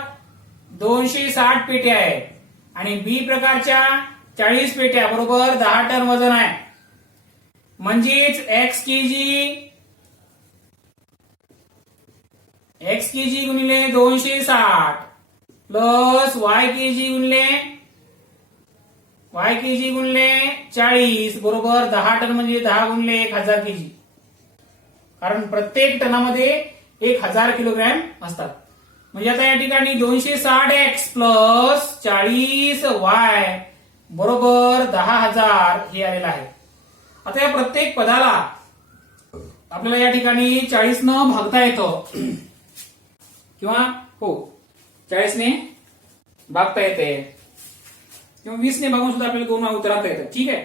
260 पेट्या आहेत आणि बी प्रकारच्या 40 पेट्या बरोबर 10 टन वजन आहे. म्हणजेच एक्स केजी गुणिले 260 प्लस वाय केजी गुणिले 40 बरोबर 10 टन, म्हणजे 10 गुणिले 1000 केजी, कारण प्रत्येक टनामध्ये 1000 किलोग्रॅम असतात. म्हणजे आता या ठिकाणी 260x प्लस 40y बरोबर 10,000 हे आलेलं आहे. आता या प्रत्येक पदाला आपल्याला या ठिकाणी 40 न भागता येतं किंवा हो 40 ने भागता येते किंवा 20 ने भागून सुद्धा आपल्याला 2 उत्तर आणता येतं. ठीक आहे,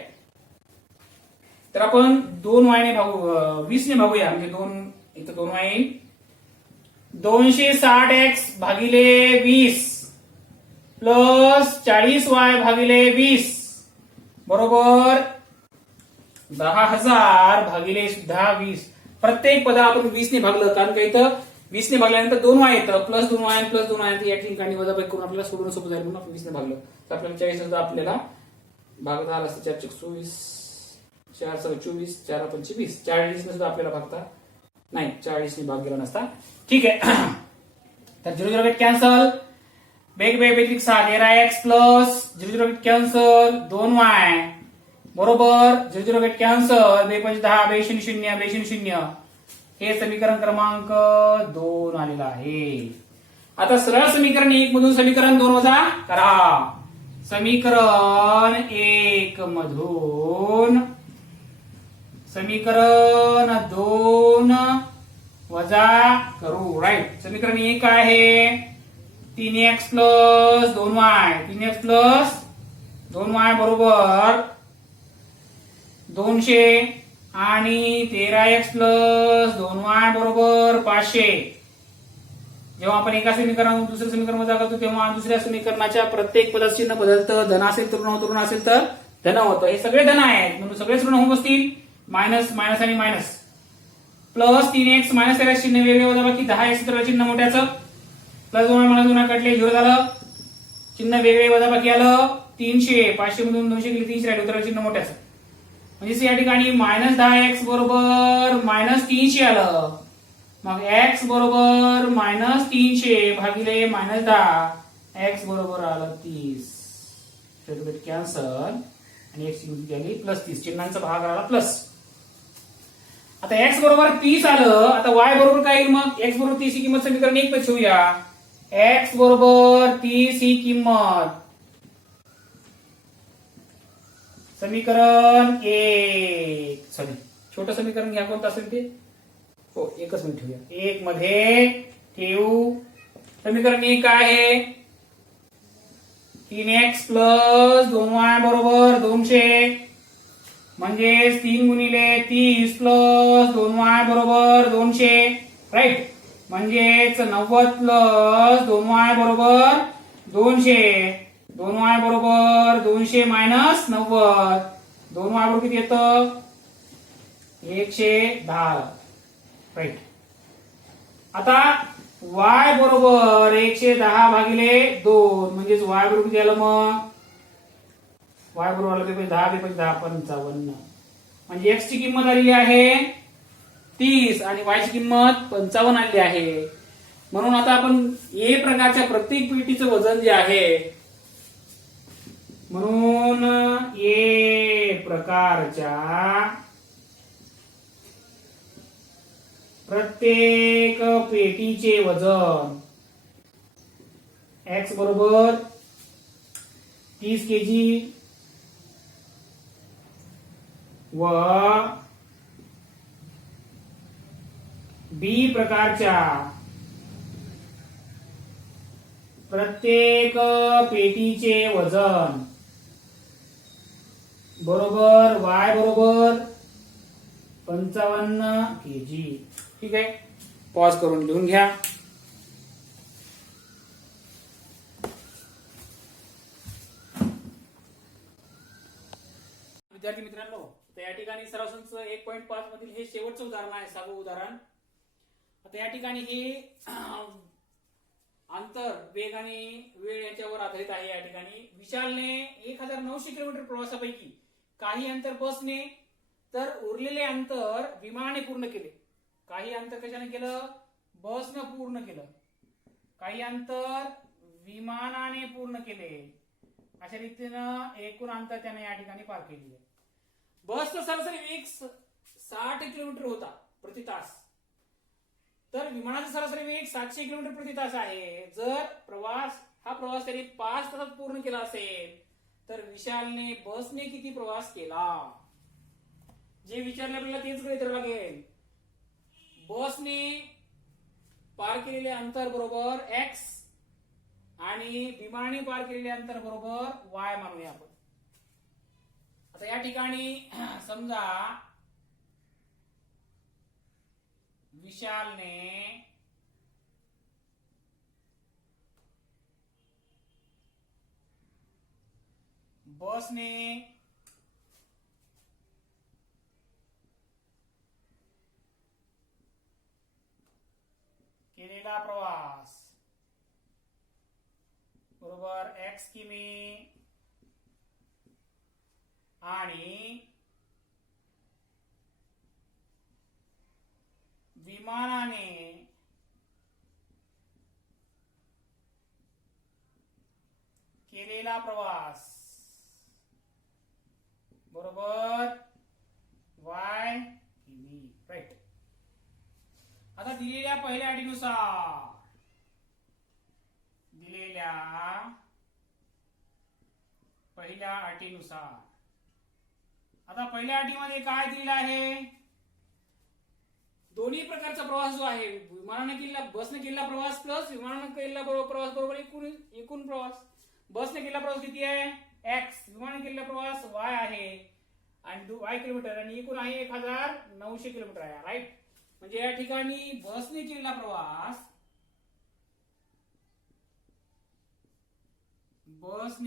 तर आपण 2y ने भागू 20 ने भागूया म्हणजे 2 इथं 2y येईल. 260x भागिले 20 प्लस 40y भागिले 20 बरोबर 10,000 भागिले सुद्धा 20. प्रत्येक पदा आपण 20 ने भागलं कारण का इथं 20 ने भागल्यानंतर 2y येतं प्लस 2y आणि प्लस 2y या ठिकाणी वजाबाकी करून आपल्याला सोडून सोपं जाईल म्हणून आपण 20 ने भागलं तर आपल्याला 40 सुद्धा आपल्याला भाग झाला असतं. 4 24 4 24 4 25 40 ने सुद्धा आपल्याला भागता नाही 40 ने भाग गेला नसता. ठीक आहे, तर 0 0 कॅन्सल बेग बेग बेग 13x प्लस 0 0 कॅन्सल 2y बरोबर 0 0 कॅन्सल 2 5 10 2 0 0 2 0 0 हे समीकरण क्रमांक 2 आलेलं आहे. आता सरळ समीकरण 1 मधून समीकरण 2 वजा करा. समीकरण 1 मधून समीकरण 2 वजा करू. राईट, समीकरण 1 आहे 3x plus 2y 3x plus 2y बरोबर 200 आणि 13x प्लस 2y बरोबर 500. जेव्हा आपण एका समीकरणातून दुसऱ्या समीकरण वजा करतो तेव्हा दुसऱ्या समीकरणाच्या प्रत्येक पदाचं चिन्ह बदलतं. धन असेल तर ऋण होतं, ऋण असेल तर धन होतं. हे सगळे धन आहेत म्हणून सगळेच ऋण होऊन बसतील. मायनस मायनस आणि मायनस प्लस 3x मायनस 13 चिन्ह वेगळे वजाबाकी 10x तर चिन्ह मोठ्याचं प्लस 2 मायनस 2 कटले 0 झालं. चिन्ह वेगळे वजाबाकी आलं 300 500 मधून 200 गेले 300 राहिले उत्तर चिन्ह मोठ्याचं म्हणजे या ठिकाणी मायनस 10x बरोबर मायनस 300 आलं. मग x बरोबर मायनस 300 भागिले मायनस 10 x बरोबर आलं 30. कॅन्सल आणि x ची किंमत आली प्लस 30 चिन्हांचा भाग आला प्लस. आता x बरोबर 30 आलं. आता y बरोबर काय येईल मग x बरोबर 30 ही किंमत समीकरण 1 मध्ये ठेवूया. x बरोबर 30 ही किंमत समीकरण 1 सॉरी छोटं समीकरण घ्या कोणतं असेल ते हो एकच मिनिट ठेवूया. 1 मध्ये ठेवू. समीकरण 1 काय आहे 3x प्लस 2y बरोबर 200 म्हणजे 3 गुणिले 30 प्लस 2y बरोबर 200 राईट म्हणजेच 90 प्लस 2y बरोबर 200 2y बरोबर 200 मायनस 90 2y बरोबर किती येतं 110 राईट. आता y बरोबर 110 भागिले 2 म्हणजेच y बरोबर किती आलं मग y बरोबर आलं 10 10 55 म्हणजे x ची किंमत आलेली आहे 30 आणि y ची किंमत 55 आलेली आहे. म्हणून आता आपण ए प्रकारच्या प्रत्येक पेटीचं वजन जे आहे म्हणून ए प्रकारच्या प्रत्येक पेटीचे वजन x बरोबर 30 kg व बी प्रकारच्या प्रत्येक पेटीचे वजन बरोबर y बरोबर 55 kg. ठीक आहे, पॉज करून लिहून घ्या. विद्यार्थी मित्रांनो, तर या ठिकाणी सरासरीचं 1.5 मधील हे शेवटचं उदाहरण आहे 6वं उदाहरण. आता या ठिकाणी हे अंतर वेग आणि वेळ याच्यावर आधारित आहे. या ठिकाणी विशालने 1900 किलोमीटर प्रवासापैकी काही अंतर बसने तर उरलेले अंतर विमानाने पूर्ण केले. काही अंतर कशाने केलं बसनं पूर्ण केलं, काही अंतर विमानाने पूर्ण केले. अशा रीतीनं एकूण अंतर त्याने या ठिकाणी पार केले. बसचा सरासरी वेग 60 किलोमीटर होता प्रति तास. तर विमानाचा सरासरी वेग 700 किलोमीटर प्रति तास आहे. जर हा प्रवास त्याने 5 तासात पूर्ण केला असेल तर विशालने बसने किती प्रवास केला? जे विचारले आपल्याला तेच गणित करावं लागेल. बसने पार केलेले अंतर बरोबर x आणि विमानाने पार केलेले अंतर बरोबर y मानूया आपण. आता या ठिकाणी समजा विशालने बसने केलेला प्रवास बरोबर x किमी आणि विमानाने केलेला प्रवास बरोबर y किमी. राईट. आता दिलेल्या पहिल्या अटीनुसार आता पहिल्या अटीमध्ये काय दिलेलं आहे? दोन्ही प्रकारचा प्रवास जो आहे, विमानाने केलेला बसने केलेला प्रवास प्लस विमानाने केलेला प्रवास बरोबर एकूण प्रवास. बसने केलेला प्रवास किती आहे? x. विमानाने केलेला प्रवास y आहे आणि y किलोमीटर आणि एकूण आहे 1900 किलोमीटर आहे. राईट. म्हणजे या ठिकाणी बसने केलेला प्रवास प्लस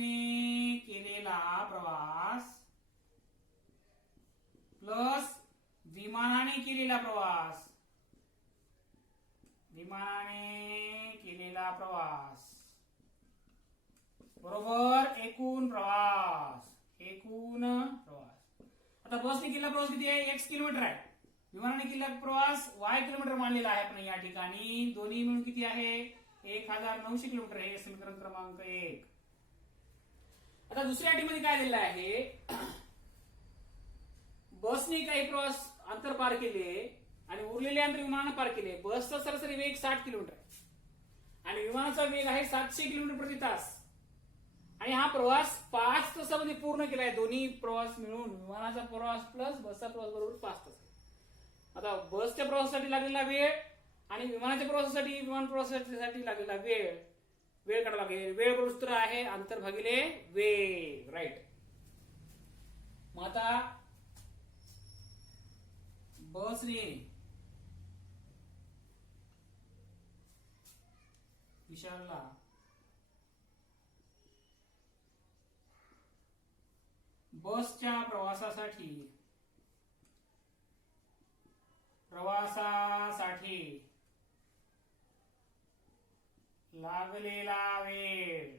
विमानाने केलेला प्रवास बरोबर एकूण प्रवास. आता बसने केलेला प्रवास किती आहे? x किलोमीटर आहे. विमानाने केलेला प्रवास y किलोमीटर मानलेला आहे. पण या ठिकाणी दोन्ही मिळून किती आहे? 1900 किलोमीटर. हे समीकरण क्रमांक 1. आता दुसऱ्या अटीमध्ये काय दिलेलं आहे? बसने काही प्रवास अंतर पार केले आणि उरलेले अंतर विमानाने पार केले. बसचा सरासरी वेग 60 किलोमीटर आहे आणि विमानाचा वेग आहे 700 किलोमीटर प्रति तास आणि हा प्रवास 5 तासामध्ये पूर्ण केलाय. दोन्ही प्रवास मिळून विमानाचा प्रवास प्लस बसचा प्रवास बरोबर 5 तास. आता बसच्या प्रवासासाठी लागलेला वेळ आणि विमान प्रवासासाठी लागलेला वेळ काढावा लागेल. वेळ बरोबर सूत्र आहे अंतर भागिले वेग. राईट. मग आता बसने विशालला बसच्या प्रवासासाठी लागलेला वेळ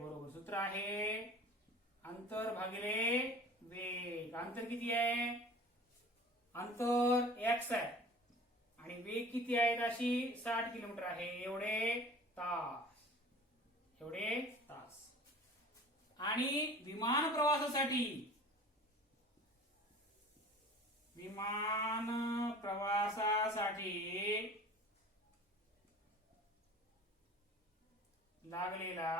बरोबर सूत्र आहे अंतर भागिले वेग. अंतर किती आहे? अंतर x आहे आणि वेग किती आहे? अशी 60 किलोमीटर आहे. एवढे तास. आणि विमान प्रवासासाठी लागलेला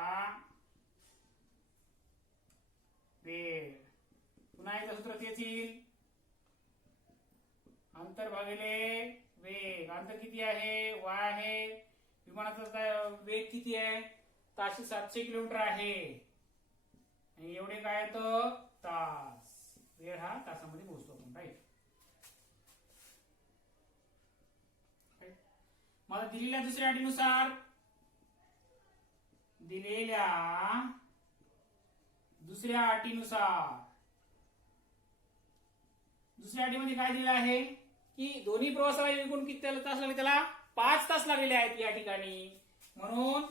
वेळ पुन्हा एकदा सूत्र तेच येईल अंतर भागिले वेग. अंतर किती आहे? y आहे. विमानाचा वेग किती आहे? ताशी 700 किलोमीटर आहे आणि एवढे काय येतं? तास. वेळ हा तासामध्ये मोजतो आपण. राईट. मला दिलेल्या दुसऱ्या अटीमध्ये काय दिलेलं आहे की दोन्ही प्रवासाला एकूण किती तास लागले? त्याला 5 तास लागलेले आहेत या ठिकाणी. म्हणून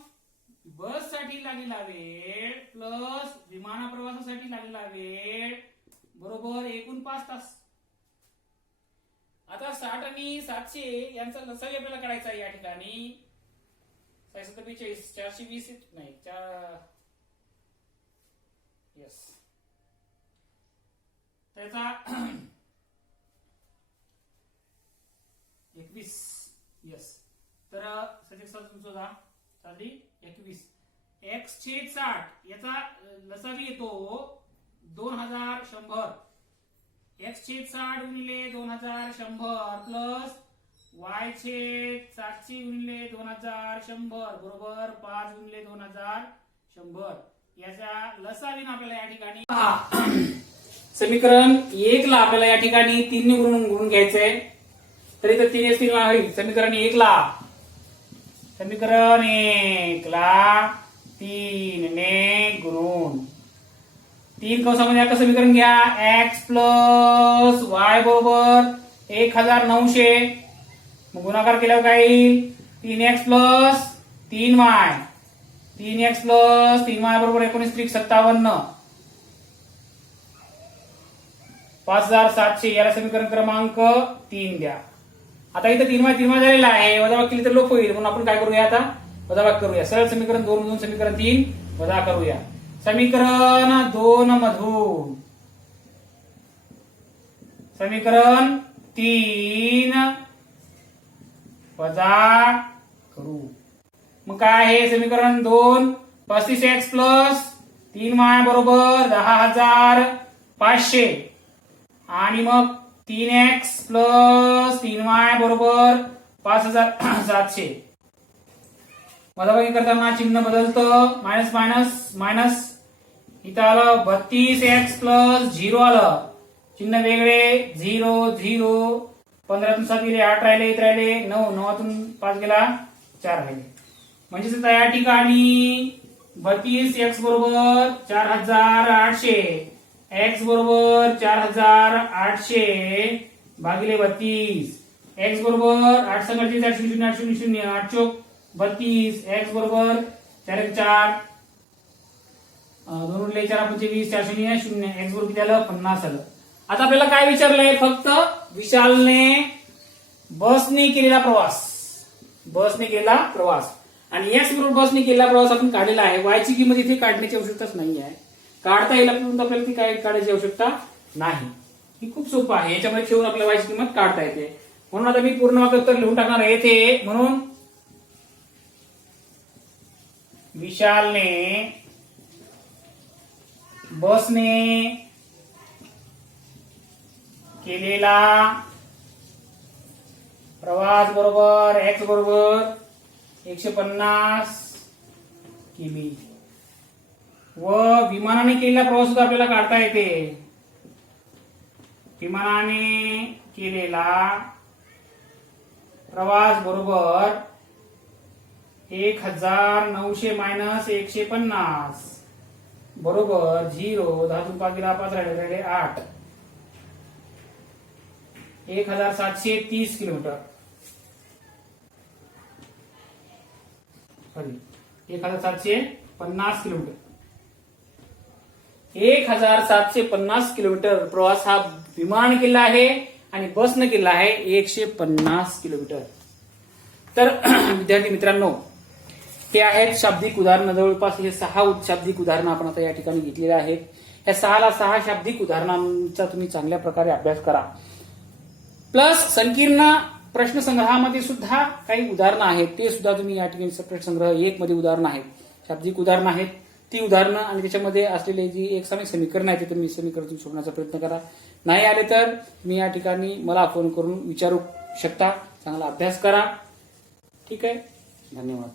बससाठी लागलेला वेळ प्लस विमान प्रवासासाठी लागलेला वेळ बरोबर एकूण 5 तास. आता 60 आणि 700 यांचा लसावी आपल्याला काढायचा आहे या ठिकाणी. 642 420 नाही 4 येस त्याचा यस. तर सजेक्ट तुमचं जा चालली 21. x/60 याचा लसावी येतो 2100. x/60 गुणिले 2100 प्लस y/700 गुणिले 2100 बरोबर 5 गुणिले 2100. याचा लसावीनं आपल्याला या ठिकाणी समीकरण 1 ला आपल्याला या ठिकाणी 3 ने गुणून घ्यायचंय. तरी तर 3 3 होईल. समीकरण 1 ला 3 ने गुणून 3 कंसामध्ये आता समीकरण घ्या. x प्लस y बरोबर 1900. मग गुणाकार केल्यावर काय येईल 3x plus 3y. 3x plus 3y बरोबर 19×57. 5700. याला समीकरण क्रमांक 3 द्या. आता इथं 3y झालेला आहे. वजाबाकी केली तर लोप होईल म्हणून आपण काय करूया आता वजाबाकी करूया. सरळ समीकरण 2 मधून समीकरण 3 वजा करूया. समीकरण 2 मधून समीकरण 3 वजा करू. मग काय आहे समीकरण 2 35x प्लस 3y बरोबर 10,500 आणि मग 3x प्लस 3y बरोबर 5,700. वजाबाकी करताना चिन्ह बदलतं. Minus minus minus. इथं आलं 32x प्लस 0 आलं. चिन्ह वेगळे 0 0. 15तून 7 गेले 8 राहिले. इथं राहिले 9. 9तून 5 गेला 4 राहिले. म्हणजेच या ठिकाणी 32x बरोबर 4800. x बरोबर 4800 भागिले 32. x बरोबर 8 संघाचे 800 800 8 चोक 32. x बरोबर 4 4 2 4 25 4 0 0. x बरोबर किती आलं 50 आलं. आता आपल्याला काय विचारलंय फक्त विशालने बसने केलेला प्रवास. बसने केलेला प्रवास आणि x बरोबर बसने केलेला प्रवास आपण काढलेला आहे. y ची किंमत इथे काढण्याची आवश्यकताच नाही आहे. काढता येईल परंतु आपल्याला ती काय काढायची आवश्यकता नाही. ही खूप सोपं आहे. याच्यामध्ये ठेवून आपल्याला y ची किंमत काढता येते. म्हणून आता मी पूर्ण वाक्य उत्तर लिहून टाकणार आहे येथे. म्हणून विशालने बसने केलेला प्रवास बरोबर x बरोबर 150 किमी व विमानाने केलेला प्रवास सुद्धा आपल्याला काढता येते. विमानाने केलेला प्रवास बरोबर 1900 मायनस 150 बरोबर 0. 10तून 5 गेला 5 राहिले 8. 1730 किलोमीटर. Sorry 1750 kilometre. 1750 किलोमीटर प्रवास हा विमान केला आहे आणि बसने केला आहे 150 किलोमीटर. तर विद्यार्थी मित्रांनो हे आहेत शाब्दिक उदाहरणं. जवळपास हे 6 शाब्दिक उदाहरणं आपण आता या ठिकाणी घेतलेली आहेत. या 6 शाब्दिक उदाहरणांचा तुम्ही चांगल्या प्रकारे अभ्यास करा. प्लस संकीर्ण प्रश्नसंग्रहामध्ये सुद्धा काही उदाहरणं आहेत. ते सुद्धा तुम्ही या ठिकाणी सेपरेट संग्रह 1 मध्ये उदाहरणं आहेत. शाब्दिक उदाहरणं आहेत. ती उदाहरणं आणि त्याच्यामध्ये असलेले जी एकसमान समीकरण आहे ते तुम्ही समीकरण तुम्ही सोडण्याचा प्रयत्न करा. नाही आले तर तुम्ही या ठिकाणी मला फोन करून विचारू शकता. चांगला अभ्यास करा. ठीक आहे. धन्यवाद.